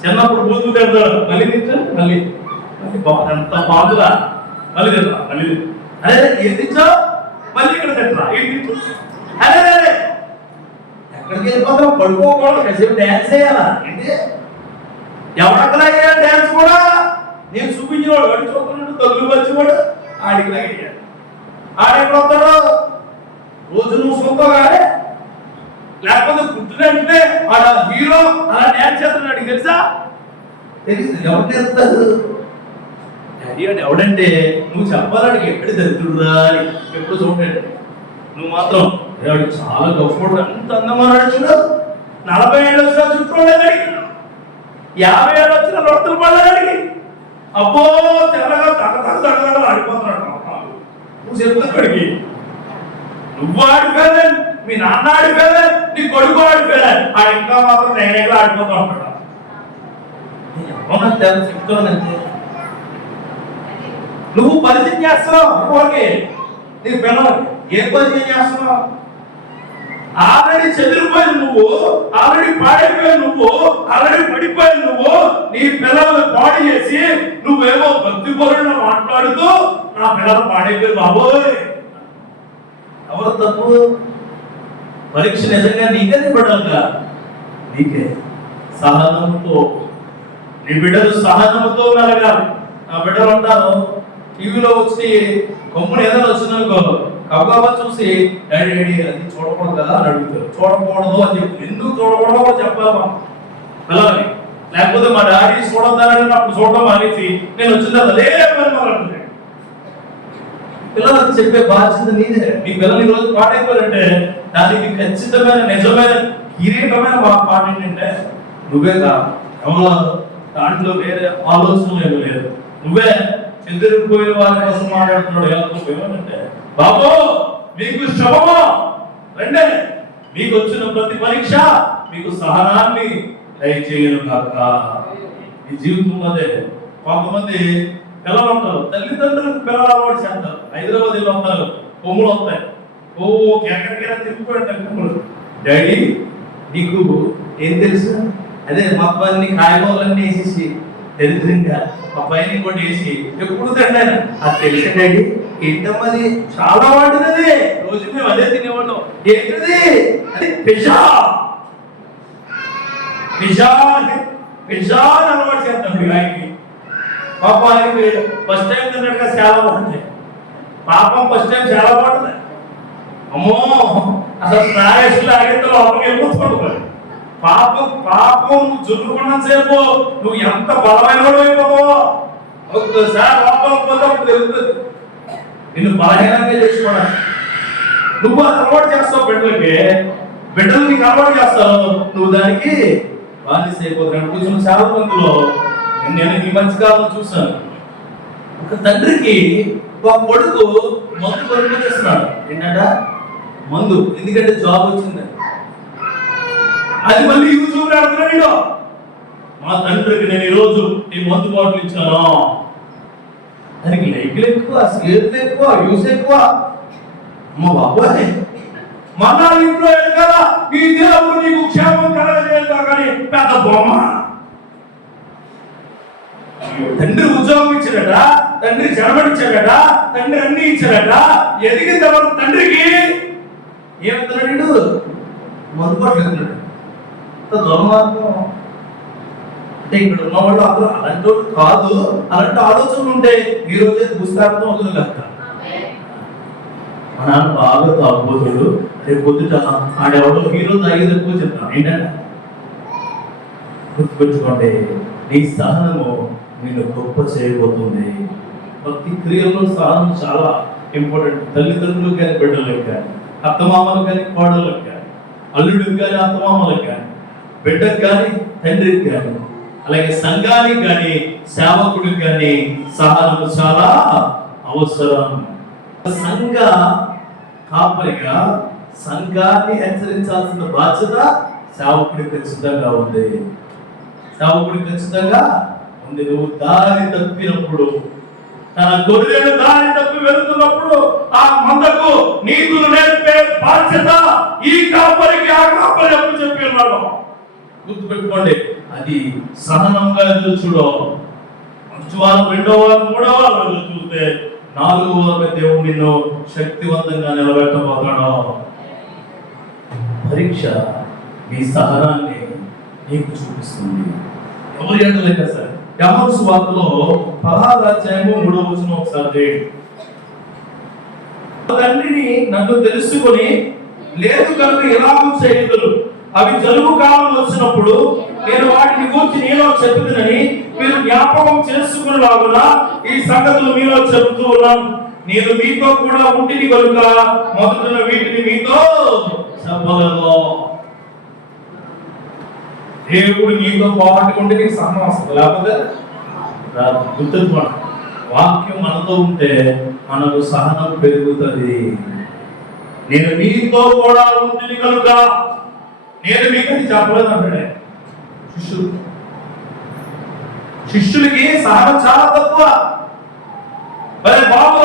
చిన్నప్పుడు బూతులు తిడతాడు, మళ్ళీ తింటాడు, మళ్ళీ ఎంత బాగుందా, మళ్ళీ తింటా, మళ్ళీ అదే ఏం తింటా, మళ్ళీ ఇక్కడ తింటా, అదే ఎక్కడికి వెళ్ళిపోతాం? పడుకోకూడదు, కాసేపు డ్యాన్స్ చేయాలా ఏంటి? ఎవడక్కలా డ్యాన్స్ కూడా నేను చూపించేవాడు, వాడు చూస్తున్నాడు, తగ్గులు వచ్చివాడు ఆడికి లాగేయాడు. ఆడెక్కడ వస్తాడు? రోజు నువ్వు సొంతగానే, లేకపోతే పుట్టినంటే ఆడ హీరో అలా డ్యాన్స్ చేస్తున్నాడు, తెలుసా? తెలుసు. ఎవరు నేర్పుతారు? డాడీ అంటే ఎవడంటే నువ్వు చెప్పాలని ఎక్కడి దరిద్రుడురా అని ఎప్పుడు చూడండి. నువ్వు మాత్రం వాడు చాలా గొప్పడు, ఎంత అందమన్నాడు చూడు. 40 ఏళ్ళు వచ్చిన చుట్టూడేదానికి, 50 ఏళ్ళు వచ్చిన రొట్టెలు పడడానికి, అబ్బో తెల్లగా తగ్గ ఆడిపోతున్నాడు. నువ్వు చెప్తాడికి నువ్వు ఆడిపోయావు, మీ నాన్న ఆడిపోయావు, నీ కొడుకు ఆడిపోయావు, ఆ ఇంకా మాత్రం నేనేగా ఆడిపోతా ఉంటాడు. చెప్తానంటే నువ్వు పరిచయం చేస్తున్నావు ఓకే, నీ పిల్లలకి ఏం పరిచయం చేస్తున్నావు? ఆల్రెడీ చెదిరిపోయి నువ్వు, ఆల్రెడీ పాడైపోయి నువ్వు, ఆల్రెడీ పడిపోయి నువ్వు, నీ పిల్లల్ని పాడు చేసి నువ్వేమో భక్తి పరులను మాట్లాడుతూ నా పిల్లలు పాడైపోయి బాబోయ్. ఎవరు తప్పు? పరీక్ష నిజంగా నీకే పడాలిగా, నీకే. సహనంతో నీ బిడ్డలు సహనంతో మెలగాలి. నా బిడ్డలు అంటారు టీవీలో వచ్చి కొమ్ముడు ఏదైనా వచ్చిందనుకో కవ్వగా చూసి డాడీ డాడీ అది చూడకూడదు కదా అని అడుగుతారు. చూడకూడదు అని చెప్పి, ఎందుకు చూడకూడదు కూడా చెప్పాలి పిల్లలకి. లేకపోతే మా డాడీ చూడొద్దని అప్పుడు చూడడం మానేసి నేను వచ్చిన అదే పని అంటున్నాడు. పిల్లలకు చెప్పే బాధ్యత నీదే. నీ పిల్లలు ఈ రోజు పాడైపోయారంటే దానికి ఖచ్చితమైన నిజమైన కిరీటమైన పాట ఏంటంటే నువ్వే కాదు, ఎవరో దాంట్లో వేరే ఆలోచనలు ఏమీ లేదు. నువ్వే చెదిరిపోయిన వారి కోసం మాట్లాడుతున్నాడు. ఏమంటే బాబు మీకు శ్రమమా రండి, మీకు వచ్చిన ప్రతి పరీక్ష మీకు సహనాన్ని దయచేయను కాక. ఈ జీవితం అదే. కొంతమంది పిల్లలు ఉంటారు, తల్లిదండ్రులకు పిల్లలు అలవాటు చేస్తారు. హైదరాబాద్ లో ఉంటారు, కొమ్ములు వస్తాయి, ఓ ఎక్కడికైనా తిరిగిపోయాడు కొమ్ములు. డాడీ నీకు ఏం తెలుసు? అదే మొత్తాన్ని కాయగూరలన్నీ వేసేసి దరిద్రంగా మా పైన కూడా వేసి ఎప్పుడు తింటాను అది తెలిసే డాడీ. ఏంటమ్మది? చాలా వాటిది, రోజు మేము అదే తినేవాళ్ళం. ఏంటిది? అది పిజ్జా. పిజ్జా పిజ్జా అని అలవాటు చేస్తాం మీ ఆయనకి. పాపం ఆయనకి ఫస్ట్ టైం తిన్నట్టుగా చాలా బాగుంది. పాపం ఫస్ట్ టైం చాలా బాగుంటుంది. అమ్మో అసలు స్నాక్స్ లాగేంత లోపలికి వెళ్ళిపోతుంది. పాపం నువ్వు జున్నుకున్న సేపు నువ్వు ఎంత బలమైన అయిపోతావో ఒక్కసారి లోపలికి పోతే అప్పుడు తెలుస్తుంది. నిన్ను బలహీనంగా చేసుకోవడం నువ్వు అలవాటు చేస్తావు. బిడ్డలు నీకు అలవాటు చేస్తావు, నువ్వు దానికి బానిస అయిపోతున్నాడు. కొంచెం చాలా మందిలో నేను ఈ మధ్య కాలంలో చూసాను, ఒక తండ్రికి ఒక కొడుకు మందు కొనుగోలు చేస్తున్నాడు. ఏంటంట మందు, ఎందుకంటే జాబ్ వచ్చింది. అది మళ్ళీ యూట్యూబ్ లో అడుగుతున్నాడు, మా తండ్రికి నేను ఈరోజు ఈ మందు బాటిల్ ఇచ్చాను. దానికి లైక్లు ఎక్కువ, షేర్లు ఎక్కువ, వ్యూస్ ఎక్కువ. అమ్మ బాబాయ్, మన ఇంట్లో కదా ఈ దేవుడు నీకు క్షేమం కలగజేయగా కానీ పెద్ద బొమ్మ. తండ్రి ఉద్యోగం ఇచ్చాడట, తండ్రి జనబడిచ్చాడట, తండ్రి అన్ని ఇచ్చాడట. ఎదిగిన తర్వాత తండ్రికి ఏమవుతున్నాడు? మందు బాటిల్ దుర్మార్గం. అంటే ఇక్కడ ఉన్న వాళ్ళు అందరూ అలాంటి వాళ్ళు కాదు. అలాంటి ఆలోచనలు ఉంటే ఈ రోజే పుస్తకాలతో వదిలి కలుగుతారు. మా నాన్న బాగా తాగుబోతుడు, రేపు పొద్దుట ఆడెవడో హీరో తాగి ఎక్కువ చెప్తాను. ఏంటంటే గుర్తుపెట్టుకోండి, నీ సహనము నేను గొప్ప చేయబోతుంది. భక్తి క్రియల్లో సహనం చాలా ఇంపార్టెంట్. తల్లిదండ్రులకు కానీ, బిడ్డలకు కానీ, అత్తమామలకు కానీ, కోడళ్ళకి కానీ, అల్లుడికి కానీ, అత్తమామలకు కానీ, బిడ్డకు కానీ, తండ్రికి కానీ, అలాగే సంఘానికి కానీ, సేవకుడికి కానీ సహనము చాలా అవసరం. సంఘ కాపరిగా సంఘాన్ని హెచ్చరించాల్సిన బాధ్యత సేవకుడికి ఖచ్చితంగా ఉంది. సేవకుడికి ఖచ్చితంగా ఉంది. నువ్వు దారి తప్పినప్పుడు, తన గొర్రెలు దారి తప్పి వెళుతున్నప్పుడు ఆ మందకు నీతులు నేర్పే బాధ్యత ఈ కాపరికి ఆ కాపరి అప్పు చెప్పి ఉన్నాడు. గుర్తుపెట్టుకోండి, అది సహనంగా ఎదురు చూడు. మంచి వారం, రెండో వారం, మూడో వారం ఎదురు చూస్తే 4వ వారం దేవుడు నిన్ను శక్తివంతంగా నిలబెట్టబోతాడు. పరీక్ష మీ సహనాన్ని నీకు చూపిస్తుంది. ఎవరు ఏడలేక సార్ యోహాను సువార్తలో 16వ అధ్యాయము 3వ వచనం ఒకసారి తండ్రిని నన్ను తెలుసుకొని లేదు కనుక ఎలాగూ చేయగలరు. అవి జలుబు కాలం వచ్చినప్పుడు నేను వాటిని గురించి నీలో చెబుతున్నని మీరు జ్ఞాపకం చేసుకునేలాగున ఈ సంగతులు మీలో చెబుతూ ఉన్నాను. నేను మీతో కూడా ఉంటిని కనుక మొదట వీటిని మీతో చెప్పగలను. దేవుడు నీతో పాటు ఉంటే నీకు సహనం వస్తుంది, లేకపోతే గుర్తుపడ. వాక్యం మనతో ఉంటే మనకు సహనం పెరుగుతుంది. నేను మీతో కూడా ఉంటిని కనుక, నేను మీకు చెప్పలేదు అంటే శిష్యులకి సహనం చాలా తక్కువ. అరే బాబు,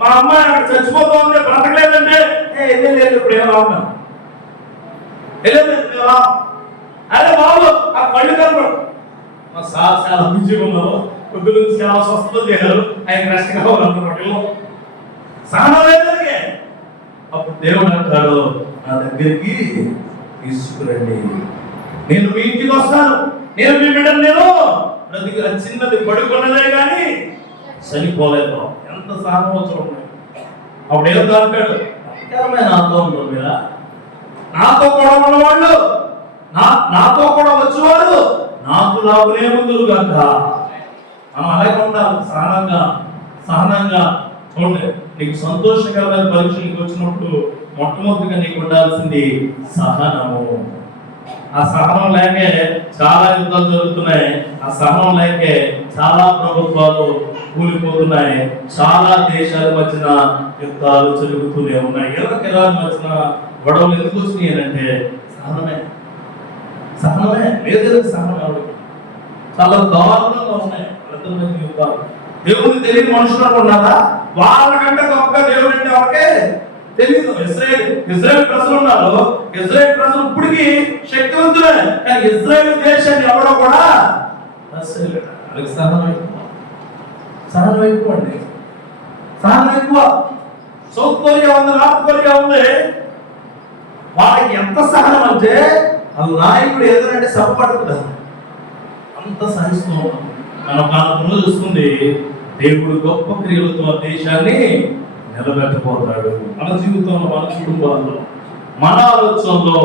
మా అమ్మాయి అక్కడ చచ్చిపోతుంది, బ్రతకలేదంటే వెళ్ళలేదు, ఇప్పుడు ఏమో రావునా వెళ్ళలేదు. అరే బాబు, ఆ కళ్ళు కనపడు, మా సార్ చాలా బిజీగా ఉన్నారు, కొద్ది నుంచి చాలా స్వస్థత చేశారు, ఆయన రెస్ట్ కావాలనుకున్నాడు. సహనం లేదనికే. అప్పుడు దేవుడు అంటాడు, నా దగ్గరికి తీసుకురండి, నేను మీ ఇంటికి వస్తాను, నేను మీ బిడ్డను నేను బ్రతికి. చిన్నది పడుకున్నదే కానీ చనిపోలేదు. ఎంత సహనం అవసరం. అప్పుడు ఏదో అంటాడు, నాతో ఉంటారు మీరా, నాతో కూడా ఉన్నవాళ్ళు, నాతో కూడా వచ్చేవారు నాకు లాభనే ముందులు కాక. మనం అలాగే ఉండాలి, సహనంగా. చూడండి, నీకు సంతోషకరమైన పరీక్షలకు వచ్చినప్పుడు మొట్టమొదటిగా నీకు ఉండాల్సింది సహనము. ఆ సహనం లేకే చాలా యుద్ధాలు జరుగుతున్నాయి. ఆ సహనం లేకే చాలా ప్రభుత్వాలు కూలిపోతున్నాయి. చాలా దేశాల మధ్యన యుద్ధాలు జరుగుతూనే ఉన్నాయి. ఎవరికెలా మధ్యన గొడవలు ఎందుకు వచ్చినాయి అంటే సహనమే. వేదనకు సహనం చాలా దారుణంగా ఉన్నాయి. యుద్ధాలు దేవుడికి తెలియని మనుషులు ఉన్నారా? వాళ్ళకంటే గొప్ప దేవుడు అంటే ఎవరికే తెలియదు. ఇజ్రాయెల్ ప్రజలు ఉన్నారు. ఇజ్రాయెల్ ప్రజలు ఇప్పటికీ శక్తివంతులే, కానీ ఇజ్రాయెల్ దేశాన్ని ఎవరో కూడా సహనం ఎక్కువ. సౌత్ కొరియా ఉంది, నార్త్ కొరియా ఉంది. వాళ్ళకి ఎంత సహనం అంటే ఆ నాయకుడు ఏదైనా సభ పడుతుంటారు, అంత సహిస్తూ మనం ఒక రోజు వస్తుంది. దేవుడు గొప్ప క్రియలతో ఆ దేశాన్ని నిలబెట్టబోతాడు. మన జీవితంలో, మన కుటుంబాల్లో, మన ఆలోచనలో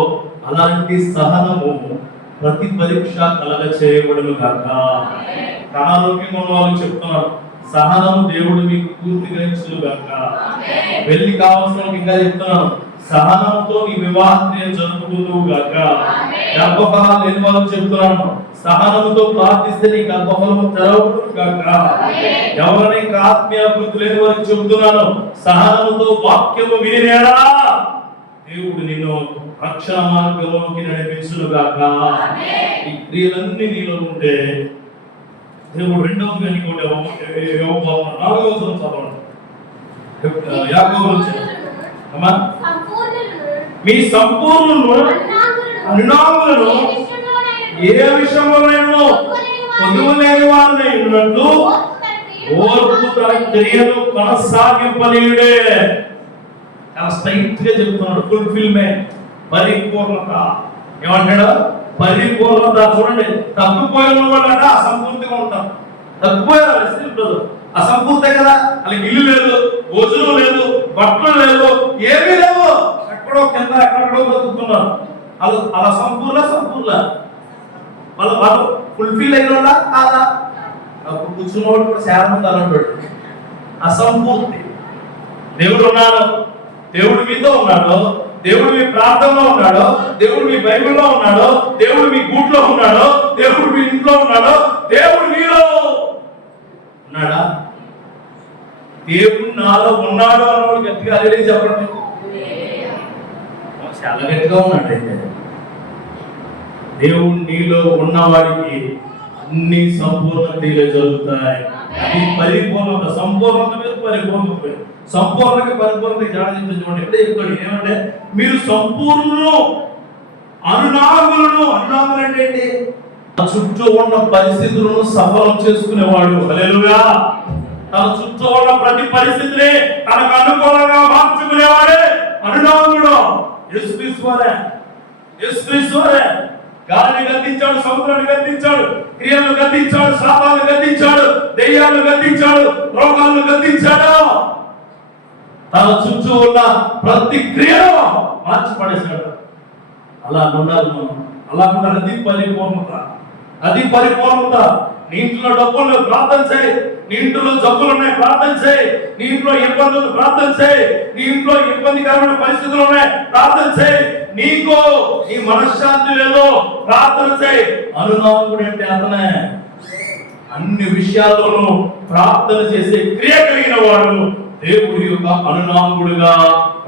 అలాంటి సహనము ప్రతి పరీక్ష కలగ చేయబడును కాక. అనారోగ్యంగా ఉన్న వాళ్ళు చెప్తున్నారు, సహనం దేవుడు మీకు పూర్తిగా ఇచ్చును గాక. వెళ్ళి కావాల్సిన ఇంకా చెప్తున్నాను, సహనంతో నీ వివాహ క్రియ జరుపుకుందువు గాక. గర్భఫలాలు లేని వాళ్ళు చెప్తున్నాను, సహనంతో ప్రార్థిస్తే నీ గర్భఫలము తెరవబడును గాక. ఎవరైనా ఇంకా ఆత్మీయాభివృద్ధి లేని వారికి చెబుతున్నాను, సహనంతో వాక్యము వినినేడా దేవుడు నిన్ను రక్షణ మార్గంలోకి నడిపించును గాక. ఈ క్రియలన్నీ నీలో ఉంటే దేవుడు రెండవదిగా నీకు 4వ వచనం చదవండి. యాకోబు అమ్మా, మీ సంపూర్ణులను అనునాములను ఏ విషయంలోనైనా పొదువులేని వారిని ఉన్నట్లు ఓర్పు తన క్రియను కొనసాగింపనీయుడే. చాలా స్ట్రైట్ గా చెప్తున్నాడు. ఫుల్ఫిల్మెంట్, పరిపూర్ణత. ఏమంటాడు? పరిపూర్ణత. చూడండి, తప్పిపోయిన వాళ్ళట అసంపూర్తిగా ఉంటాం. తప్పిపోయారు, అసంపూర్తే కదా. వాళ్ళకి ఇల్లు లేదు, భోజనం లేదు, బట్టలు లేదు, ఏమీ లేవు, ఎక్కడో కింద ఎక్కడో బతుకుతున్నారు. అలా సంపూర్ణ వాళ్ళు ఫుల్ఫిల్ అయిన వాళ్ళ కాదా? కూర్చున్న వాడు కూడా శారం అంటాడు. అసంపూర్తి. దేవుడు ఉన్నాడు, దేవుడు మీతో ఉన్నాడు, దేవుడు మీ ప్రార్థనలో ఉన్నాడు, దేవుడు మీ బైబిల్లో ఉన్నాడు, దేవుడు మీ గూట్లో ఉన్నాడు, దేవుడు మీ ఇంట్లో ఉన్నాడు, దేవుడు మీలో ఉన్నాడా? దేవుడు నాలో ఉన్నాడు అన్నవాడు గట్టిగా అదే చెప్పండి. చాలా గట్టిగా ఉన్నాడైతే. దేవుడు నీలో ఉన్నవాడికి అన్ని సంపూర్ణ క్రియలు జరుగుతాయి. అది పరిపూర్ణత, సంపూర్ణత మీద పరిపూర్ణత. సంపూర్ణకి పరిపూర్ణత జాగ్రత్త చూడండి. ఎప్పుడే చెప్తాడు ఏమంటే మీరు సంపూర్ణులు అనునాగులను. అనునాగులు అంటే ఏంటి? చుట్టూ ఉన్న పరిస్థితులను సఫలం చేసుకునేవాడు. హల్లెలూయా. తన చుట్టూ ఉన్న ప్రతి పరిస్థితిని తనకు అనుకూలంగా మార్చుకునేవాడే అనునాగుడు. యేసుక్రీస్తువారే గాలిని గద్దించాడు, సముద్రాన్ని గద్దించాడు, క్రియలను గద్దించాడు, శాపాలను గద్దించాడు, దెయ్యాలను గద్దించాడు, రోగాలను గద్దించాడు. తన చుట్టూ ఉన్న ప్రతి క్రియను మార్చిపడేశాడు. అలా ఉండాలి మనం. అలా ఉండాలి. అది పరిపూర్ణత. అది పరిపూర్ణత. నీ ఇంట్లో డబ్బులు ప్రార్థన చేయి, నీ ఇంట్లో జబ్బులు ఉన్నాయి ప్రార్థన చేయి, నీ ఇంట్లో ఇబ్బందులు ప్రార్థన చేయి, నీ ఇంట్లో ఇబ్బందికరమైన పరిస్థితులు ఉన్నాయి ప్రార్థన చేయి, నీకు నీ మనశ్శాంతి లేదో ప్రార్థన చేయి. అనునాగుడు అంటే అతనే. అన్ని విషయాల్లోనూ ప్రార్థన చేసే క్రియ కలిగిన వాడు దేవుడి యొక్క అనునాగుడుగా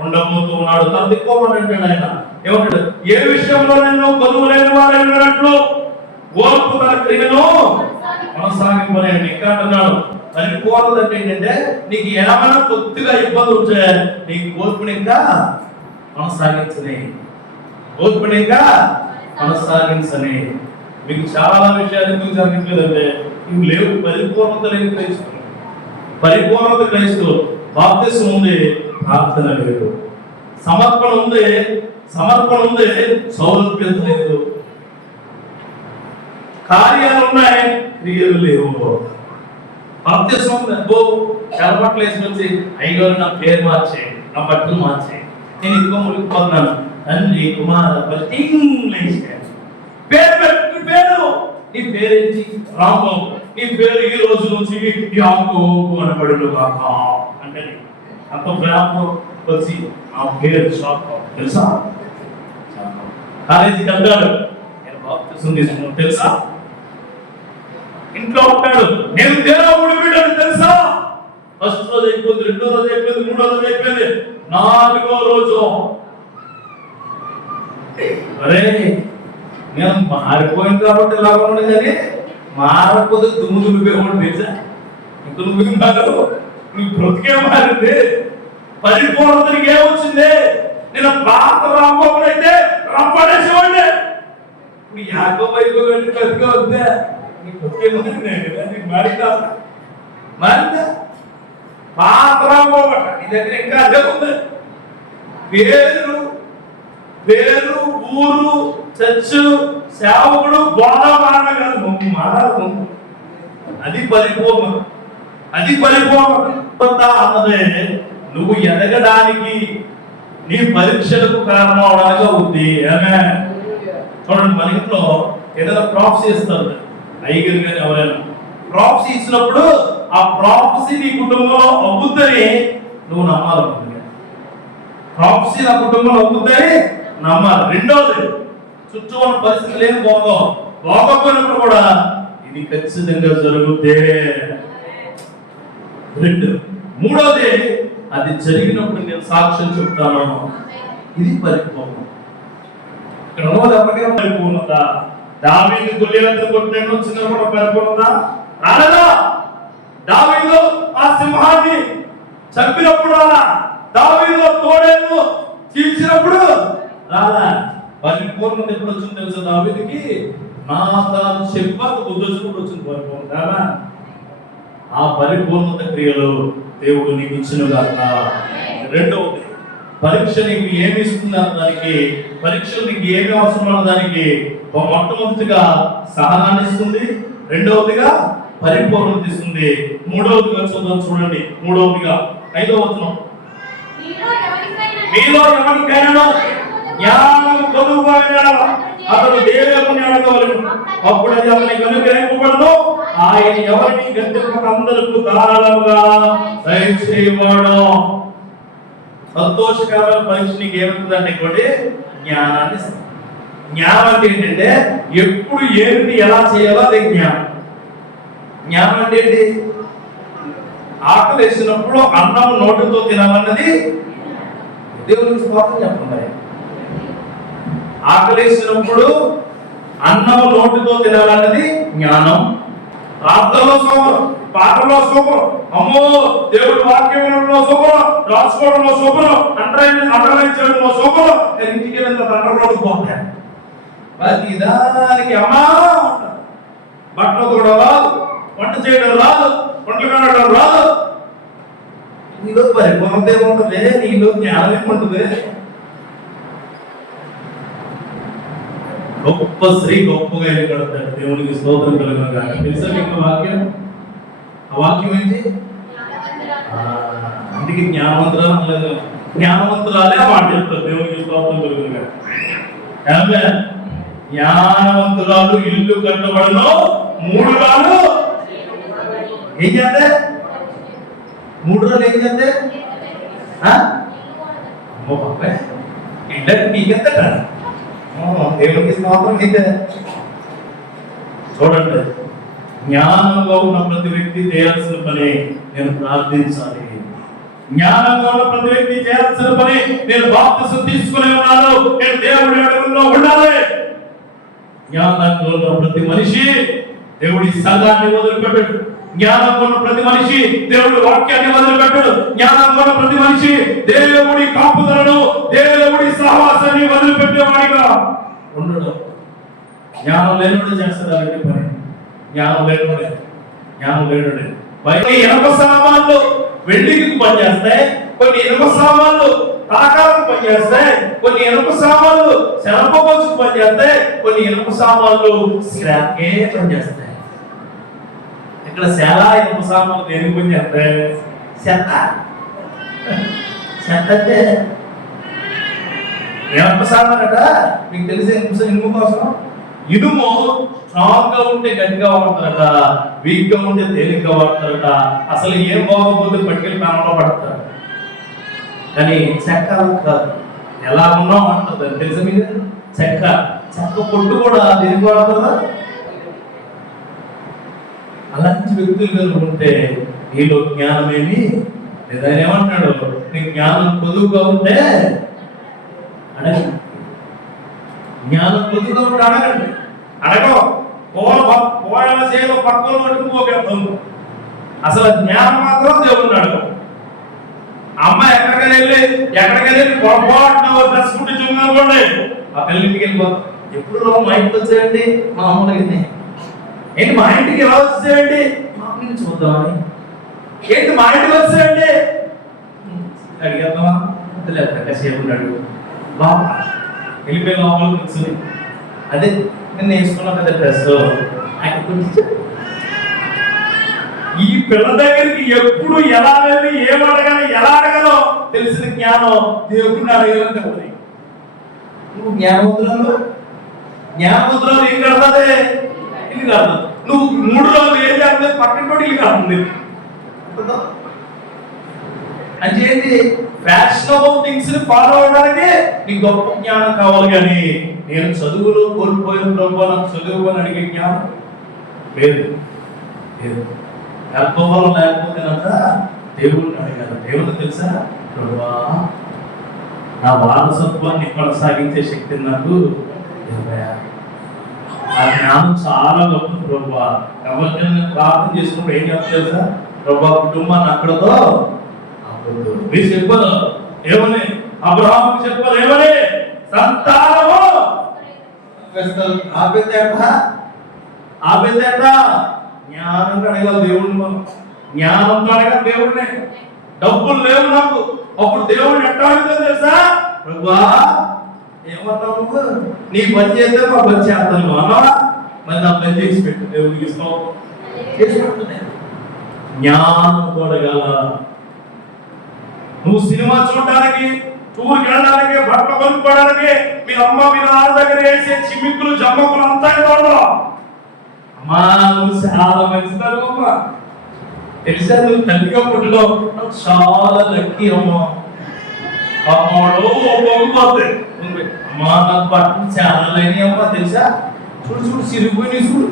ఉండబోతూ ఉన్నాడు. తను దిక్కోమంటాడు ఆయన. ఏమంటాడు? ఏ విషయంలో నేను కొలువులేని వాడైనట్లు ఓర్పు తన క్రియను కొనసాగింపలేండి. ఇంకా అంటున్నాడు పరిపూర్ణత అంటే ఏంటంటే నీకు ఏమైనా కొద్దిగా ఇబ్బంది ఉంటే నీకు ఓర్పుని ఇంకా కొనసాగించని, ఓర్పుని ఇంకా కొనసాగించని. మీకు చాలా విషయాలు ఎందుకు జరగట్లేదంటే ఇవి లేవు. పరిపూర్ణత లేని క్రైస్తవులు, పరిపూర్ణత క్రైస్తవులు. బాప్తిసం ఉంది, ప్రార్థన లేదు. సమర్పణ ఉంది, సౌలభ్యత లేదు. కార్యాలు ఉన్నాయి, క్రియలు లేవు. బాప్తిసం ఉంది, చల్లబట్టలు వేసుకొచ్చి అయ్యగారు నా పేరు మార్చే, నా బట్టలు మార్చే, నేను ఇంకో మునిగిపోతున్నాను, తండ్రి కుమార పేరు నీ పేరేంటి? రాంబాబు. నీ పేరు ఈ రోజు నుంచి యాకోబు అనబడును గాక అంటే అంత ప్రేమతో వచ్చి ఆ పేరు షాక్ తెలుసా? కాలేజీకి వెళ్తాడు, నేను బాప్తిసం తీసుకున్నాను తెలుసా? ఇంట్లో ఉంటాడు, నేను దేవుడి బిడ్డను తెలుసా? ఫస్ట్ రోజు అయిపోయింది, రెండో రోజు అయిపోయింది, మూడో రోజు అయిపోయింది, నాలుగో రోజు అరే నేను మారిపోయింది కాబట్టి ఇలాగ ఉండదు, కానీ మారకపోతే దుమ్ము దుమ్మిపోయి తెలుసా? ఇంక నువ్వు బ్రతికే మారింది. పరిపూర్ణతకి ఏమొచ్చింది? నేను పాత రాంబాబు అయితే రంపడేసేవాడిని, ఇప్పుడు యాకోబు అయిపోయి బ్రతికే వద్దే నీకు బ్రతికే నీకు మారిందా? మారిందా? పాత రాంబాబు నీ దగ్గర ఇంకా అదే ఉంది. పేరు ఊరు చర్చు సేవకుడు బోధ మారణ కాదు, మారాలి. అది పరిపూర్ణ. అది పరిపూర్ణ అన్నదే నువ్వు ఎదగడానికి నీ పరీక్షలకు కారణం అవడానికి అవుద్ది. చూడండి, మన ఇంట్లో ఏదైనా ప్రాఫ్సీ ఇస్తారు, అయ్యగారు కానీ ఎవరైనా ప్రాఫ్సీ ఇచ్చినప్పుడు ఆ ప్రాఫ్సీ నీ కుటుంబంలో అవుద్దని నువ్వు నమ్మాలి. ప్రాఫ్సీ నా కుటుంబంలో అవుద్దని నమ్మాలి. రెండోది, చుట్టూ ఉన్న పరిస్థితులు ఏం బాగోపోయినప్పుడు కూడా ఇది ఖచ్చితంగా జరుగుద్దే. రెండు. మూడోది, అది జరిగినప్పుడు నేను సాక్ష్యం చెప్తాను. ఇది పరిపూర్ణత. ఇక్కడ ఎవరికైనా పరిపూర్ణత. దావీదు గొల్లియాతును కొట్టినట్టు చిన్నప్పుడు పరిపూర్ణత రాలేదా? దావీదు ఆ సింహాన్ని చంపినప్పుడు రాలా? దావీదు తోడేను చీల్చినప్పుడు రాలా? పరిపూర్ణత ఎప్పుడు వచ్చింది తెలుసా దావీదుకి? నాతాను చెప్పాక బుద్ధుడు వచ్చింది పరిపూర్ణత. ఆ పరిపూర్ణత క్రియలు దేవుడు నీకు ఇచ్చినగాక. రెండవది, పరీక్ష నీకు ఏమి ఇస్తుంది అన్నదానికి, పరీక్షలు నీకు ఏమి అవసరం అన్నదానికి మొట్టమొదటిగా సహనాన్ని ఇస్తుంది, రెండవదిగా పరిపూర్ణత ఇస్తుంది, మూడవదిగా చూడండి. మూడవదిగా 5వ వచనం, మీలో ఎవరికైనా జ్ఞానం కొనుగోలు అతను దేవుని అడగవలను, అప్పుడు అది అతనికి అనుగ్రహింపబడదు. ఆయన ఎవరిని గద్దెకు అందరికీ ధారాళముగా దయచేవాడు. సంతోషకరమైన పరీక్ష నీకు ఏమవుతుందంటే ఇంకోటి జ్ఞానాన్ని. జ్ఞానం అంటే ఏంటంటే ఎప్పుడు ఏంటి ఎలా చేయాలో అదే జ్ఞానం. జ్ఞానం అంటే ఏంటి? ఆకలి వేసినప్పుడు అన్నం నోటితో తినాలన్నది దేవునికి స్తోత్రం చెప్పండి. ఆకలేసినప్పుడు అన్నం నోటితో తినాలన్నది జ్ఞానం. ప్రార్థనలో సూపర్, పాటలో సూపర్, అమ్మో దేవుడి వాక్యంలో సూపర్, రాసుకోవడంలో సూపర్, అండర్లైన్ చేయడంలో సూపర్, ఇంటికి వెళ్ళిన అండర్లోకి పోతాయి. ప్రతి దానికి అమ్మా బట్టలు కూడా రాదు, వంట చేయడం రాదు, వంటలు కనడం రాదు. నీలో పరిపూర్ణత ఏముంటుంది, నీలో జ్ఞానం ఏముంటుంది? గొప్ప స్త్రీ గొప్పగా ఎన్నుకడతాడు. దేవునికి స్తోత్రం కలుగును గాక. తెలుసా మీకు వాక్యం? ఆ వాక్యం ఏంటి? అందుకే జ్ఞానవంతురాలు అనలేదు, జ్ఞానవంతురాలే మాట చెప్తారు. దేవునికి స్తోత్రం కలుగును గాక. ఆమేన్. జ్ఞానవంతురాలు ఇల్లు కట్టబడను 3 రాళ్ళు ఏం చేస్తే 3 రాళ్ళు ఏం చేస్తే అమ్మో బాబాయ్ ఇళ్ళకి నీకెంతట దేవునికి స్తోత్రం. అయితే చూడండి, జ్ఞానంలో ఉన్న ప్రతి వ్యక్తి చేయాల్సిన పని నేను ప్రార్థించాలి. జ్ఞానంలో ఉన్న ప్రతి వ్యక్తి చేయాల్సిన పని నేను బాప్తిసం తీసుకునే ఉన్నాను, నేను దేవుడి అడుగుల్లో ఉండాలి. జ్ఞానంలో ఉన్న ప్రతి మనిషి దేవుడి సంఘాన్ని వదిలిపెట్టాడు. జ్ఞానంలో ఉన్న ప్రతి మనిషి దేవుడి వాక్యాన్ని వదిలిపెట్టాడు. జ్ఞానంలో ఉన్న ప్రతి మనిషి దేవుడి కాపుదలను, దేవుడి సహవాసాన్ని వదిలిపెట్టేవాడిగా ఉండడు. జ్ఞానం లేనుడు చేస్తాడు అలాంటి పని. జ్ఞానం లేనుడే కొన్ని ఇనుప సామాన్లు వెండికి పనిచేస్తాయి, కొన్ని ఇనుప సామాన్లు తాకాలకు పనిచేస్తాయి, కొన్ని ఇనుప సామాన్లు శనపకొచ్చుకు పనిచేస్తాయి, కొన్ని ఇనుప సామాన్లు స్క్రాప్కే పనిచేస్తాయి. ఇక్కడ చాలా ఇనుప సామాన్లు దేనికి పనిచేస్తాయి? చెత్త అంటే ఇనుప సామాన్ అట మీకు తెలిసే ఇనుము కోసం. ఇనుము స్ట్రాంగ్ గా ఉంటే గట్టిగా వాడతారట, వీక్ గా ఉంటే తేలిగ్గా వాడతారట. అసలు ఏం బాగోకపోతే పట్టుకెళ్ళి ప్రాణంలో పడతారు. కానీ చెక్క కాదు, ఎలా ఉన్నాం అంటారు. తెలుసా మీకు? చెక్క పొట్టు కూడా దేనికి వాడతారా? అలాంటి వ్యక్తులు ఉంటే నీలో జ్ఞానం ఏమి లేదా? ఏమంటాడు? నీ జ్ఞానం పొదువుగా ఉంటే అడగండి. జ్ఞానం పొదువుగా ఉంటే అడగండి. అడగో పోయాల చేయలో పక్కన పట్టుకుపోగలుగుతాం. అసలు జ్ఞానం మాత్రం దేవుడిని అడగం. అమ్మ ఎక్కడికైనా వెళ్ళి పొరపాటున డ్రెస్ కుట్టి చూసుకోండి, ఆ పెళ్ళింటికి వెళ్ళిపోతాం. ఎప్పుడు మా ఇంటికి వచ్చేయండి, మా అమ్మలకి ఏంటి మా ఇంటికి ఎలా వచ్చేయండి, మా అమ్మని చూద్దామని. ఏంటి మా ఇంటికి వచ్చేయండి అడిగేద్దామా? కాసేపు అడుగు బాబా వెళ్ళిపోయి లోపల కూర్చుని అదే నిన్న వేసుకున్నా కదా డ్రెస్ ఈ పిల్ల దగ్గరికి ఎప్పుడు ఎలా వెళ్ళి ఏమడగాలి, ఎలా అడగాలో తెలిసిన జ్ఞానం దేవుడిని అడగాలని చెప్పండి. నువ్వు జ్ఞానవంతురాలు ఏం కడతాదే? ఇల్లు కడతావు. నువ్వు 3 రోజులు ఏం చేస్తుంది? పక్కన కూడా ఇల్లు కడుతుంది. అంటే ఏంటి? ఫ్యాషనబుల్ థింగ్స్ ని ఫాలో అవడానికి నీకు గొప్ప జ్ఞానం కావాలి. కానీ నేను చదువులో కోల్పోయిన ప్రభు నాకు చదువు అని అడిగే జ్ఞానం లేదు. గర్భఫలం లేకపోతేనంట దేవుడిని అడిగాను. దేవుడు తెలుసా? ప్రభువా నా వారసత్వాన్ని కొనసాగించే శక్తిని నాకు ఆ జ్ఞానం చాలా గొప్ప ప్రభువా. ఎవరికైనా ప్రార్థన చేసుకున్నప్పుడు ఏం చెప్తా తెలుసా? ప్రభువా కుటుంబాన్ని అక్కడతో మీరు చెప్పదు ఏమని? అబ్రహాముకు చెప్పదు ఏమని? సంతానము ఆపేదేట జ్ఞానంతో అడగాలి దేవుడిని. మనం జ్ఞానంతో అడగాలి దేవుడిని. డబ్బులు లేవు నాకు, అప్పుడు దేవుడిని ఎట్లా అడుగుతుంది తెలుసా? ప్రభువా ఏమన్నావు నువ్వు? నీ పని చేస్తే మా పని చేస్తాను అన్నా, మరి నా పని చేసి పెట్టు. దేవుడికి ఇస్తావు చేసి పెడుతున్నాయి. జ్ఞానంతో అడగాల. నువ్వు సినిమా చూడడానికి, టూర్కి వెళ్ళడానికి, బట్టలు కొనుక్కోవడానికి మీ అమ్మ మీ నాన్న దగ్గర వేసే చిమ్మిక్కులు జమ్మకులు అంతా చూడవు. అమ్మా నువ్వు చాలా మంచిదారు అమ్మ, తెలుసా? నువ్వు తల్లిగా పుట్టడం నాకు చాలా లక్కీ అమ్మా. అమ్మడు పోగిపోతాయి. అమ్మా నాకు బట్టలు చాలా లేని అమ్మా తెలుసా? చూడు సిరిగిపోయి చూడు.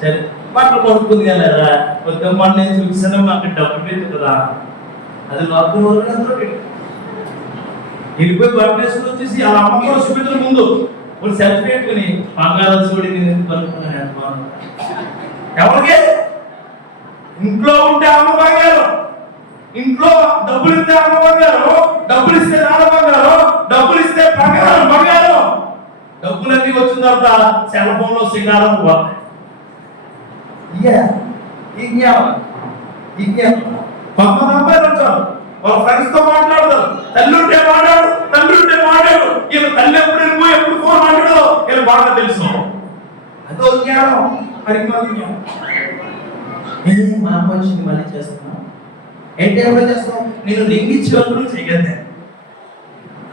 సరే బట్టలు కొనుక్కుంది కదా, వద్దమ్మా నేను చూసాను అక్కడ డబ్బు లేదు కదా, అది నాకు వెళ్ళిపోయి బట్టలు వేసుకుని వచ్చేసి అలా అమ్మకం చూపించడం ముందు కొన్ని సెల్ఫీ పెట్టుకుని బంగారం చూడి నేను కనుక్కున్నాను. ఎవరికి? ఇంట్లో ఉంటే అమ్మ బంగారం, ఇంట్లో డబ్బులు ఇస్తే అమ్మ బంగారం, డబ్బులు ఇస్తే నాన్న బంగారం, డబ్బులు ఇస్తే బంగారం బంగారం. డబ్బులన్నీ వచ్చిన తర్వాత సెల్ ఫోన్ లో సింగారం పోతాయి. కొంతమంది అమ్మాయిలు ఉంటారు, వాళ్ళ ఫ్రెండ్స్ తో మాట్లాడతారు. తల్లి ఉంటే మాట్లాడు, తండ్రి ఉంటే మాట్లాడు. వీళ్ళు తల్లి ఎప్పుడు వెళ్ళిపో ఎప్పుడు ఫోన్ మాట్లాడో వీళ్ళు బాగా తెలుసు. అదో జ్ఞానం, పరిమాణ జ్ఞానం. మా మనిషిని మళ్ళీ చేస్తున్నాం ఏంటి? ఎవరో చేస్తాం. నేను లింగిచ్చినప్పుడు చేయగలిగా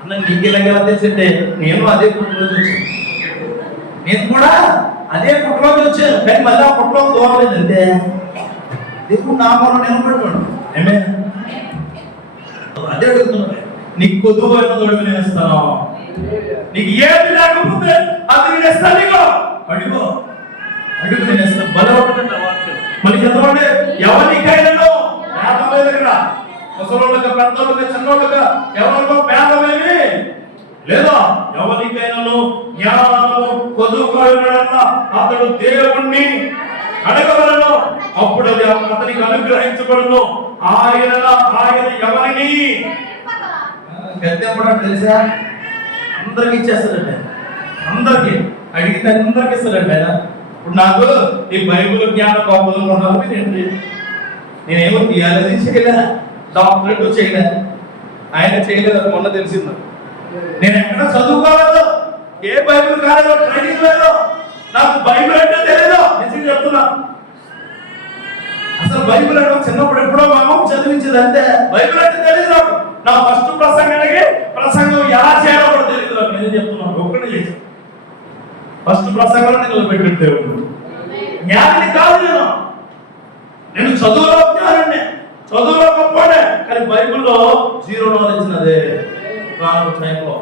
అన్న నీకు ఇలాగ తెలిసింటే నేను అదే పుట్టినరోజు వచ్చాను, నేను కూడా అదే పుట్టినరోజు వచ్చాను, కానీ మళ్ళీ ఆ పుట్టినరోజు దూరలేదు అంతే. దేవుడు నా మొన్న నిలబడిపోయాడు. అదే అడుగుతున్నాడు, నీకు కొద్దుగా తోడు నేను ఇస్తాను, నీకు ఏది లేకపోతే అది నేను ఇస్తాను. నీకు అడుగు అడుగు నేను ఇస్తాను. బలం ఉంటుంది వాక్యం. మళ్ళీ చదవండి, ఎవరికైనా పేదమే దగ్గర ముసలోళ్ళగా పెద్దోళ్ళగా చిన్నోళ్ళగా ఎవరికో పేదమేమి లేదా, ఎవరికైనా జ్ఞానము కొద్దుకోవాలన్న అతడు దేవుణ్ణి అడగవలను, అప్పుడు అది అతనికి అనుగ్రహించబడును. ఆయన ఎవరిని గద్దెంపడా తెలుసా? అందరికి ఇచ్చేస్తాడంటే, అందరికి అడిగితే అందరికి ఇస్తాడంటే. ఇప్పుడు నాకు ఈ బైబిల్ జ్ఞానం గొప్పదనుకుంటున్నాను. ఏంటి, నేనేమో థియాలజీ చేయలే, డాక్టరేట్ చేయలే, ఆయన చేయలేదు, అది మొన్న తెలిసింది. నేను ఎక్కడ చదువుకోలేదు, ఏ బైబిల్ కాలేదో ట్రైనింగ్ లేదు, నాకు బైబిల్ అంటే తెలియదు. నిజంగా చెప్తున్నా, అసలు బైబిల్ అంటే చిన్నప్పుడు ఎప్పుడో మా అమ్మ చదివించేది అంతే. బైబిల్ అంటే తెలియదు నాకు. నా ఫస్ట్ ప్రసంగానికి ప్రసంగం ఎలా చేయాలో కూడా తెలియదు నాకు. నేను చెప్తున్నాను, ఒక్కటే చేశాను. ఫస్ట్ ప్రసంగంలో నిలబెట్టాడు దేవుడు. జ్ఞానిని కాదు నేను చదువులో జ్ఞానండి, చదువులో గొప్పనే, కానీ బైబిల్లో జీరో నాలెడ్జ్ అదే టైంలో.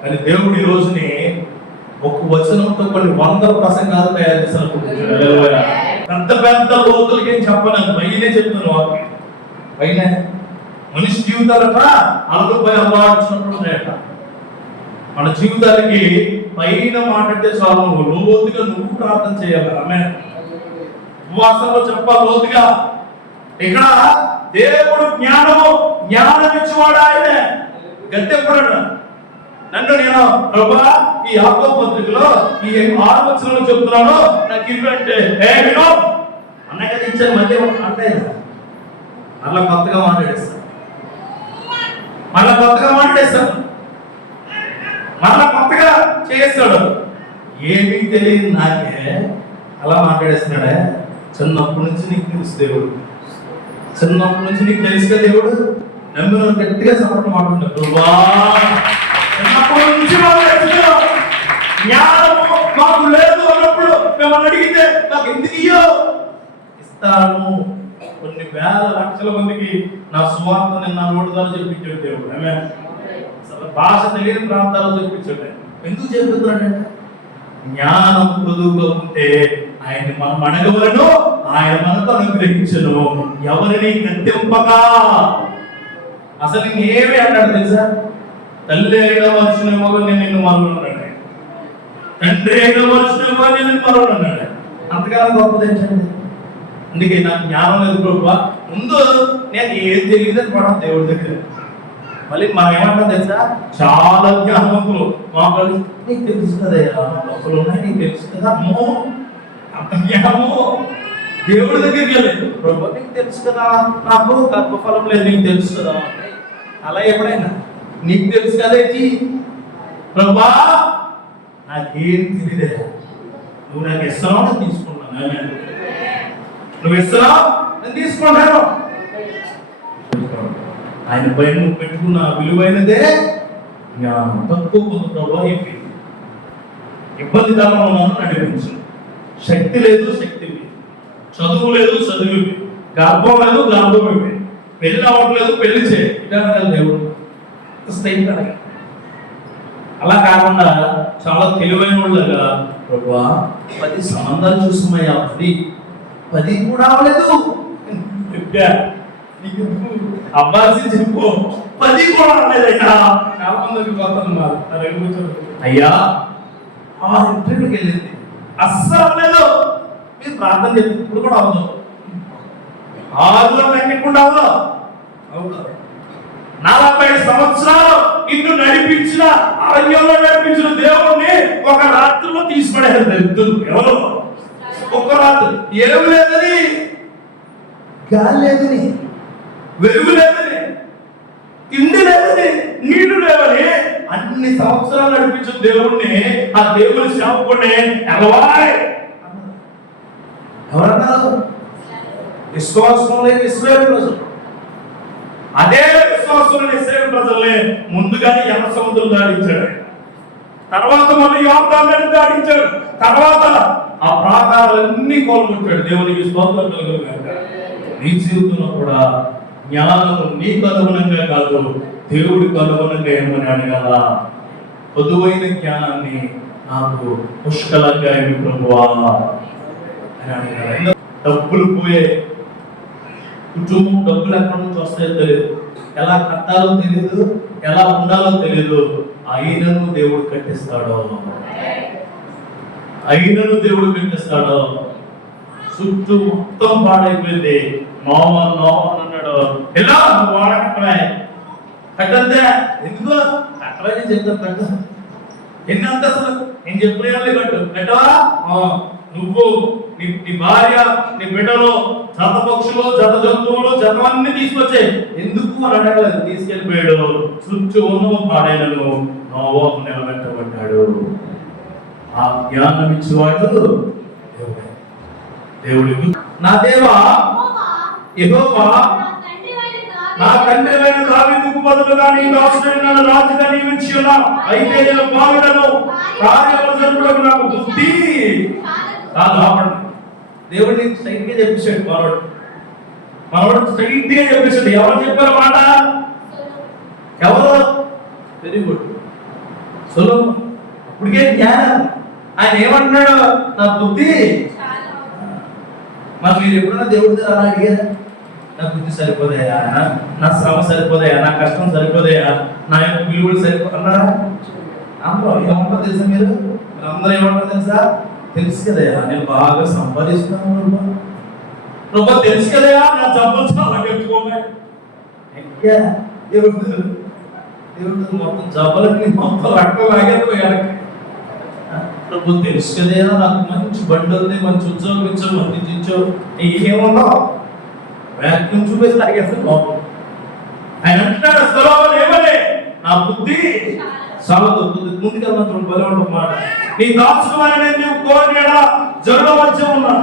కానీ దేవుడు ఈ రోజుని ఒక వచనంతో కొన్ని వందల ప్రసంగాలు తయారు చేశారు. పెద్ద పెద్ద లోతులకి ఏం చెప్పను, పైనే చెప్తున్నాను వాక్యం. పైన మనిషి జీవితాలట అలపై అల్లాడుతున్నప్పుడు ఉన్నాయట. మన జీవితాలకి పైన మాట్లాడితే చాలు, లోతుగా నువ్వు ప్రార్థన చేయాలి. ఆమె ఉపవాసంలో చెప్పాలి లోతుగా. ఇక్కడ దేవుడు జ్ఞానం ఇచ్చేవాడు ఆయనే. గద్దెప్పుడట నన్ను నేను ప్రభువా ఈ యాకోబు పత్రికలో ఈ 6వ వచనంలో చెప్తున్నాను, నాకు ఇవ్వంటే వినో అన్నగా ఇచ్చాను. మళ్ళీ అంటే మళ్ళా కొత్తగా మాట్లాడేస్తాను, మళ్ళా కొత్తగా చేస్తాడు. ఏమీ తెలియదు నాకే అలా మాట్లాడేస్తున్నాడే. చిన్నప్పటి నుంచి నీకు తెలుసు దేవుడు, చిన్నప్పటి నుంచి నీకు తెలుసుగా దేవుడు. నమ్మిన గట్టిగా సపోర్ట్ మాట్లాడుతున్నాడు. చిన్నప్పటి నుంచి జ్ఞానము మాకు లేదు అన్నప్పుడు మిమ్మల్ని అడిగితే నాకు ఎందుకు ఇస్తాను. కొన్ని వేల లక్షల మందికి నా సువార్త నిన్న నోటి ద్వారా చెప్పించాడు దేవుడు. ఆమె భాష తెలియని ప్రాంతాల్లో చెప్పించాడు. ఎందుకు చెప్తున్నాడంటే జ్ఞానం పొదువుగా ఉంటే ఆయన్ని మనం అడగవలను, ఆయన మనకు అనుగ్రహించను. ఎవరిని గద్దెంపగా. అసలు నేనేమి అన్నాడు తెలుసా? తల్లి అయిన మనుషునేమో నేను నిన్ను మరొన్నాడు, తండ్రి అయిన మనుషునేమో నేను మరొన్నాడు. అంతకాలం గొప్పది ఏంటండి? అందుకే నాకు జ్ఞానం లేదు ప్రభువా. ముందు నేను ఏది తెలియదని పడడం దేవుడి దగ్గర. మళ్ళీ మనం ఏమంటాం తెలుసా? చాలా జ్ఞానవంతులు మాకు నీకు తెలుసు కదయ్యా, లోపల ఉన్నాయి నీకు తెలుసు కదా. అమ్మో అంత జ్ఞానము దేవుడి దగ్గరికి వెళ్ళలేదు. ప్రభు నీకు తెలుసు కదా, నాకు గర్భఫలం లేదు, నీకు తెలుసు కదా. అలా ఎప్పుడైనా నీకు తెలుసు కదేంటి ప్రభా, నాకేం తెలియదే, నువ్వు నాకు ఇస్తున్నావు, నేను తీసుకున్నాను. నువ్వు ఇస్తున్నావు, నేను తీసుకుంటాను. ఆయన పైన నువ్వు పెట్టుకున్న విలువైనదే జ్ఞానం. తక్కువ కొంత ప్రభావ ఇబ్బందికరంగా ఉన్నాను నడిపించు. శక్తి లేదు, శక్తి లేదు. చదువు లేదు, చదువు లేదు. గర్భం లేదు, గర్భం ఇవ్వండి. పెళ్లి అవ్వట్లేదు, పెళ్లి చేయాలి. దేవుడు అలా కాకుండా చాలా తెలివైన వాళ్ళగా ప్రభా 10 సంబంధాలు చూసామయ్యా, 10 కూడా అవ్వలేదు. అవ్వాల్సి చెప్పు 10 కూడా అనలేదయ్యా. చాలా మందికి పోతున్నారు అయ్యా. ఆ ఇంటర్వ్యూకి వెళ్ళింది అస్సలు లేదు. మీరు ప్రార్థన చేసి ఇప్పుడు కూడా అవును 6లో లెక్కకుండా అవును 40 సంవత్సరాలు ఇన్ను నడిపించిన అరణ్యంలో నడిపించిన దేవుణ్ణి ఒక రాత్రిలో తీసుకుపడేది ఇద్దరు. ఎవరు? ఒక్క రాత్రి. ఏమి లేదని, గాలి లేదని, వెలుగు లేదని, తిండి లేదని, నీళ్లు లేవని అన్ని సంవత్సరాలు నడిపించిన దేవుణ్ణి ఆ దేవుని సేవకుడిని ఎలవాయ్ ఎవరన్నారు? విశ్వాసం లేని ఇశ్రాయేలు ప్రజలు. అదే విశ్వాసం లేని ఇశ్రాయేలు ప్రజల్ని ముందుగానే ఎర్ర సముద్రం దాటించాడు, తర్వాత మళ్ళీ యోర్దాను దాటించాడు, తర్వాత ఆ ప్రాకారాలన్నీ కోల్గొట్టాడు. దేవునికి స్తోత్రం కలుగును గాక. నీ జీవితంలో కూడా జ్ఞానము నీకు అనుగుణంగా కాదు, దేవుడికి అనుగుణంగా ఏమని అడగాల. పొదువైన జ్ఞానాన్ని నాకు పుష్కలంగా ఇవ్వు ప్రభువా అని అడగాల. డబ్బులు పోయే కుటుంబం డబ్బులు ఎక్కడి నుంచి వస్తాయో తెలియదు, ఎలా కట్టాలో తెలియదు, ఎలా ఉండాలో తెలియదు. అయినను దేవుడు కట్టిస్తాడో, అయినను దేవుడు కట్టిస్తాడో. చుట్టూ మొత్తం పాడైపోయింది. నోమన్ అన్నాడు, ఎలా వాడకట్టమే కట్టంతే. ఎందుకు కట్టవే? నేను చెప్తాను కట్టు. ఎన్ని అంతస్తులు నేను చెప్పిన కట్టు. కట్టవా? నువ్వు నీ భార్య నీ బిడ్డలు జత పక్షులు జత జంతువులు జతవన్నీ తీసుకొచ్చాయి. ఎందుకు అని అడగలేదు, తీసుకెళ్ళిపోయాడు. చుట్టూ ఉన్న పాడైనను నోవాహు నిలబెట్టబడ్డాడు. ఆ జ్ఞానం ఇచ్చేవాడు దేవుడే. దేవుడికి నా దేవా యెహోవా నా తండ్రివైన దావీదుకు బదులుగా నీ దాసుడైన నన్ను రాజుగా నియమించి ఉన్నావు. అయితే నేను బాలుడను, కార్యములు జరుపుటకు నాకు బుద్ధి రాదు. దేవుడిని స్ట్రైట్ గా చెప్పేశాడు మనవాడు స్ట్రైట్ గా చెప్పేశాడు. ఎవరు చెప్పారు మాట? ఎవరు? వెరీ గుడ్, సొలొమోను. అప్పటికే జ్ఞానం. ఆయన ఏమంటున్నాడు? నా బుద్ధి. మరి మీరు ఎప్పుడైనా దేవుడి దగ్గర అలా అడిగారా? నా బుద్ధి సరిపోదయా, నా శ్రమ సరిపోదయా, నా కష్టం సరిపోదయా, నా యొక్క విలువలు సరిపోతున్నారా? అందరూ ఏమంటారు తెలుసా? మీరు అందరూ ఏమంటారు తెలుసా? తెలుసు కదయా నేను బాగా సంపాదిస్తున్నాను ప్రభా, తెలుసు కదయా నా జబ్బలు చాలా పెట్టుకోవాలి. దేవుడు మొత్తం జబ్బలకి మొత్తం రక్తం లాగేపోయాడు. ప్రభు తెలుసు కదయా నాకు మంచి బండి ఉంది, మంచి ఉద్యోగం ఇచ్చావు, మంచి ఇచ్చావు, ఏమున్నావు వ్యాక్యూమ్ చూపేసి తాగేస్తాను బాబు. ఆయన అంటున్నాడు సొలొమోను ఏమని? నా బుద్ధి చాలా ముందుకెళ్ళిన బలి ఉండడం మాట. నీ దాసుడు అని నీవు కోరిన జరుల మధ్య ఉన్నా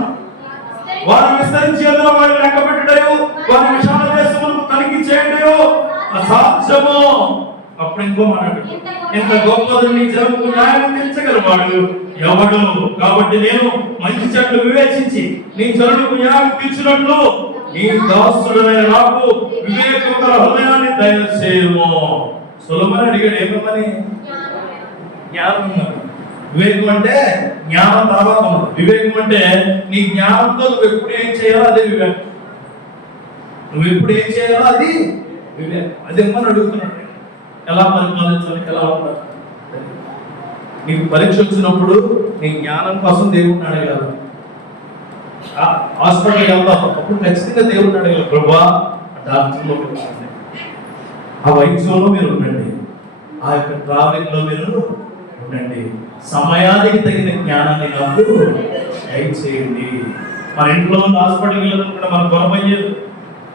వారు విస్తరించి అందులో వారిని లెక్క పెట్టడయో వారి విశాల దేశములకు తనిఖీ చేయడయో అసాధ్యము. అప్పుడు ఇంకో మాట్లాడు, ఇంత గొప్పది నీ జనముకు న్యాయం తీర్చగలవాడు ఎవడు? కాబట్టి నేను మంచి చెట్లు వివేచించి నీ జనులకు న్యాయం తీర్చినట్లు నీ దాసుడైన నాకు వివేకముగల హృదయాన్ని దయచేయుము. సొలొమోను అడిగాడు ఏమని? జ్ఞానం. వివేకం అంటే జ్ఞానం తర్వాత వివేకం అంటే నీ జ్ఞానంతో నువ్వు ఎప్పుడు ఏం చేయాలో అదే వివేకం. నువ్వు ఎప్పుడు ఏం చేయాలో అది వివేకం. అది ఏమని అడుగుతున్నాడు, ఎలా పరిపాలించాలి, ఎలా ఉండాలి. నీకు పరీక్ష వచ్చినప్పుడు నీ జ్ఞానం కోసం దేవుడిని అడగాలి. హాస్పిటల్కి వెళ్తాం, అప్పుడు ఖచ్చితంగా దేవుడిని అడగాలి. ప్రభా డాక్టర్లో ఉండండి, ఆ వైద్యంలో మీరు ఉండండి, ఆ యొక్క ట్రావెలింగ్ లో మీరు ఉండండి, సమయానికి తగిన జ్ఞానాన్ని నాకు దయచేయండి. మన ఇంట్లో హాస్పిటల్కి వెళ్ళకుండా మనం గొడవయ్యేది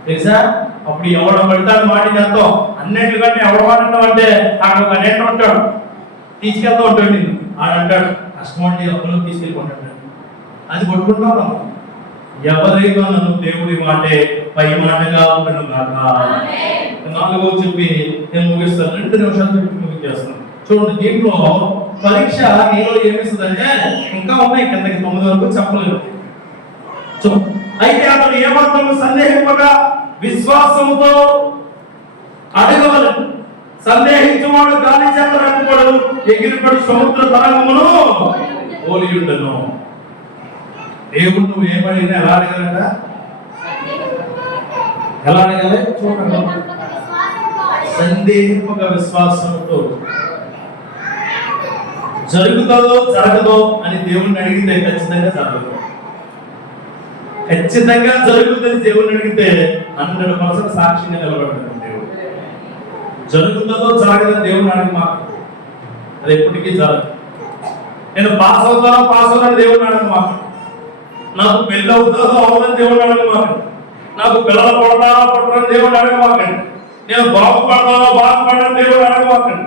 తెలుసా? అప్పుడు ఎవడ పడతాడు మాట చేస్తాం. అన్నింటికంటే ఎవడ వాడటం అంటే అక్కడ ఒక నేట ఉంటాడు, తీసుకెళ్తా ఉంటాడు. నేను ఆడంటాడు కష్టమండి అప్పులో తీసుకెళ్ళిపోతాడు, అది కొట్టుకుంటాం. ఎవరైనా నన్ను దేవుడి మాటే పై మాటగా ఉండను కాక. 4వ చెప్పి నేను ముగిస్తాను, 2 నిమిషాలు చెప్పి ముగించేస్తాను. చూడండి, దీంట్లో పరీక్ష నీలో ఏమిస్తుందంటే ఇంకా ఉన్నాయి కిందకి 9 వరకు చెప్పలేదు. అయితే అతను ఏమాత్రం సందేహింపగా విశ్వాసముతో అడగవలను. సందేహించువాడు గాలి చేత రక్కుపడు, ఎగిరిపడు సముద్ర తరంగమును పోలి ఉండను. దేవుడు నువ్వు ఏమడిగినా ఎలా అడగాలంట? ఎలా అడగాలి చూడండి. సందేహముగ విశ్వాసంతో జరుగుతుందో జరగదో అని దేవుణ్ణి అడిగితే ఖచ్చితంగా జరగదు. ఖచ్చితంగా జరుగుతుంది దేవుణ్ణి అడిగితే 100% సాక్షిగా నిలబడతాడు దేవుడు. జరుగుతుందో జరగదని దేవుణ్ణి అడిగి మాకు అది ఎప్పటికీ జరగదు. నేను పాస్ అవుతానని దేవుణ్ణి అడగ మాకు. నాకు పెళ్ళి అవుతుందో అవుతుందని దేవుణ్ణి అడగ మాకు. నాకు పిల్లలు పడతానని దేవుణ్ణి అడగ మాకండి. నేను బాగుపడతానని దేవుడు అడగమాకండి.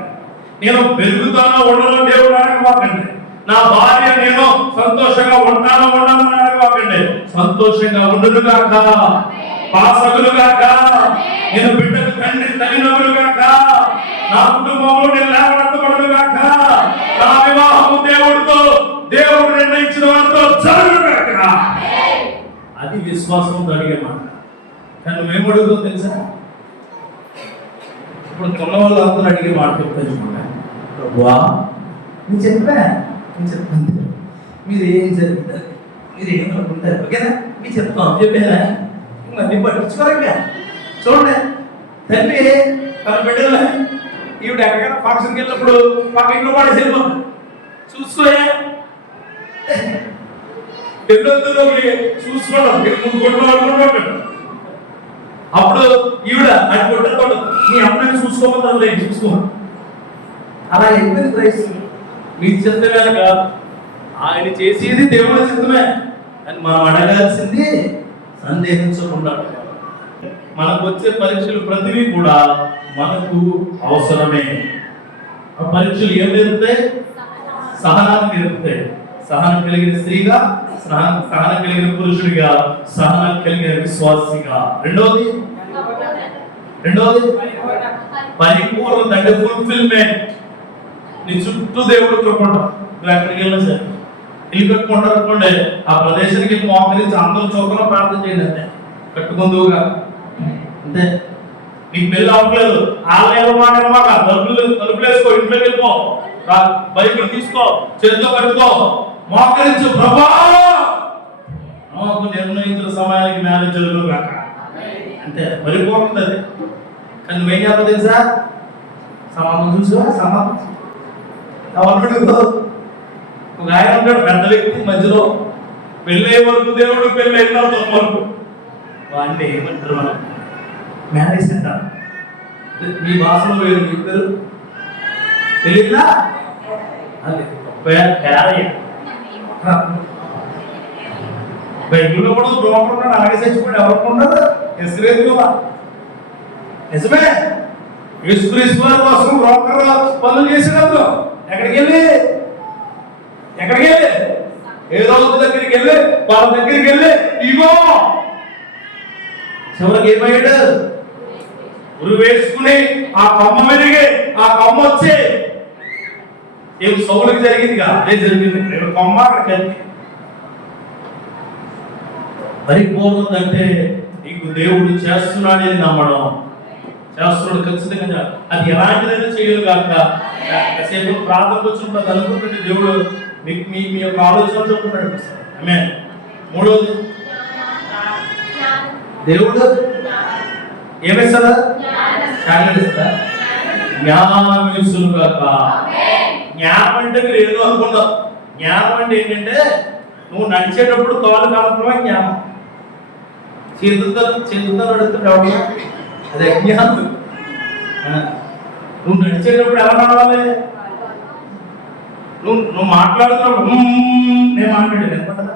నేను పెరుగుతానో ఉండనో దేవుడు అడగమాకండి. నా భార్య నేను సంతోషంగా ఉంటానో ఉండనని అడగమాకండి. సంతోషంగా ఉండును గాక, పాసగులు గాక, నేను బిడ్డకు తండ్రి తగినవులు గాక, నా కుటుంబంలో నేను లేవనెత్తబడును గాక, నా వివాహము దేవుడు నిర్ణయించిన వారితో జరుగును గాక. అది విశ్వాసంతో అడిగే మాట. కానీ నువ్వేం అడుగుతావు తెలుసా? ఇప్పుడు కొన్న వాళ్ళు అందరూ అడిగే మాట చెప్తాను చూడండి. ప్రభువా నేను చెప్పాను మీరు ఏం జరుగుతుంది, మీరు ఏం అనుకుంటారు, ఓకేనా మీరు చెప్తాం చెప్పేనా మళ్ళీ పట్టించుకోరంగా. చూడండి తండ్రి తన బిడ్డలే ఈవిడ ఎక్కడికైనా ఫంక్షన్కి వెళ్ళినప్పుడు పక్క ఇంట్లో పాడేసి వెళ్ళిపోతుంది. చూసుకోయా ఎన్నొద్దులో చూసుకోవడం కొట్టుకోవడం. అప్పుడు ఈవిడ అది కొట్టతో నీ అమ్మని చూసుకోమని చూసుకో. అలా అయిపోయింది క్రైస్తవులు. మీ చిత్తమే కాదు, ఆయన చేసేది దేవుడి చిత్తమే అని మనం అడగాల్సింది సందేహించకుండా. మనకు వచ్చే పరీక్షలు ప్రతివి కూడా మనకు అవసరమే. ఆ పరీక్షలు ఏం నేర్పుతాయి? సహనాన్ని నేర్పుతాయి. సహనం కలిగిన స్త్రీగా, సహనం కలిగిన పురుషుడిగా, సహనం కలిగిన విశ్వాసిగా. రెండోది పరిపూర్ణత అంటే ఫుల్ఫిల్మెంట్. నీ చుట్టూ దేవుడు కృపంటాం. నువ్వు ఎక్కడికి వెళ్ళినా సరే ఇల్లు కట్టుకుంటారు అనుకోండి, ఆ ప్రదేశానికి మోకరించి అందరూ చౌకలో ప్రార్థన చేయండి. అంతే కట్టుకుందువుగా అంతే. నీకు పెళ్ళి అవ్వట్లేదు, ఆలయాల మాట తలుపులు వేసుకో, ఇంట్లోకి వెళ్ళిపో, బైబిల్ తీసుకో, చేతితో కట్టుకో, మోకరించు ప్రభా నాకు నిర్ణయించిన సమయానికి మ్యారేజ్ జరుగును కాక. అంతే పరిపూర్ణత అది. కానీ నువ్వేం చేస్తావు తెలుసా? సంబంధం చూసావా? సంబంధం ఒక ఆయన ఉంటాడు, పెద్ద వ్యక్తి, మధ్యలో పెళ్ళే వరకు దేవుడు, పెళ్ళి అయిన వరకు వాడిని ఏమంటారు మనం మ్యారేజ్ అంటారు. మీ భాషలో వేరు, మీ పేరు తెలియదా? అది బైబిల్లో కూడా బ్రోకర్ ఉన్నాడు, అలాగే చచ్చిపోయాడు. ఎవరికి ఉండదు? యేసుక్రీస్తు కదా. నిజమే, యేసుక్రీస్తు వారి కోసం బ్రోకర్ పనులు చేసినప్పుడు ఎక్కడికి వెళ్ళి ఏదో దగ్గరికి వెళ్ళి వాళ్ళ దగ్గరికి వెళ్ళి ఇగో చివరికి ఏమయ్యాడు? ఉరి వేసుకుని ఆ కొమ్మ మెరిగి ఆ కొమ్మ వచ్చి ఏం సౌలకి జరిగిందిగా అదే జరిగింది. నేను కొమ్మ అక్కడ పరిపూర్ణత అంటే నీకు దేవుడు చేస్తున్నాడని నమ్మడం. చేస్తున్నాడు ఖచ్చితంగా. అది ఎలాంటిదైనా చేయదు కాక కాసేపు ప్రార్థనకు వచ్చినప్పుడు అది అనుకుంటుంటే దేవుడు మీ యొక్క ఆలోచన చెప్తున్నాడు. ఆమె మూడవది దేవుడు ఏమిస్తాడా? జ్ఞానం ఇస్తాడా? జ్ఞానం ఇస్తును కాక. జ్ఞానం అంటే మీరు ఏదో అనుకున్నావు. జ్ఞానం అంటే ఏంటంటే నువ్వు నడిచేటప్పుడు తోలు కలపడమే జ్ఞానం. చేతులతో నడుస్తున్నావు, అది అజ్ఞానం. నువ్వు నడిచేటప్పుడు ఎలా నడవాలి? నువ్వు మాట్లాడుతున్నప్పుడు నేను మాట్లాడాను అనుకుంటా.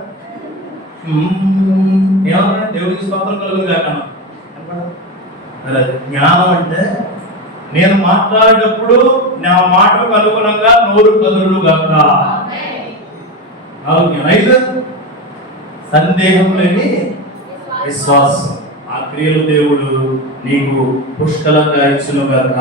ఏమన్నా దేవుడికి స్తోత్రం కలుగును కాక. జ్ఞానం అంటే నేను మాట్లాడేటప్పుడు నా మాటకు అనుగుణంగా నోరు కదులు గాక. ఐదు సందేహం లేని విశ్వాసం. ఆ క్రియలు దేవుడు నీకు పుష్కలంగా ఇచ్చును గాక.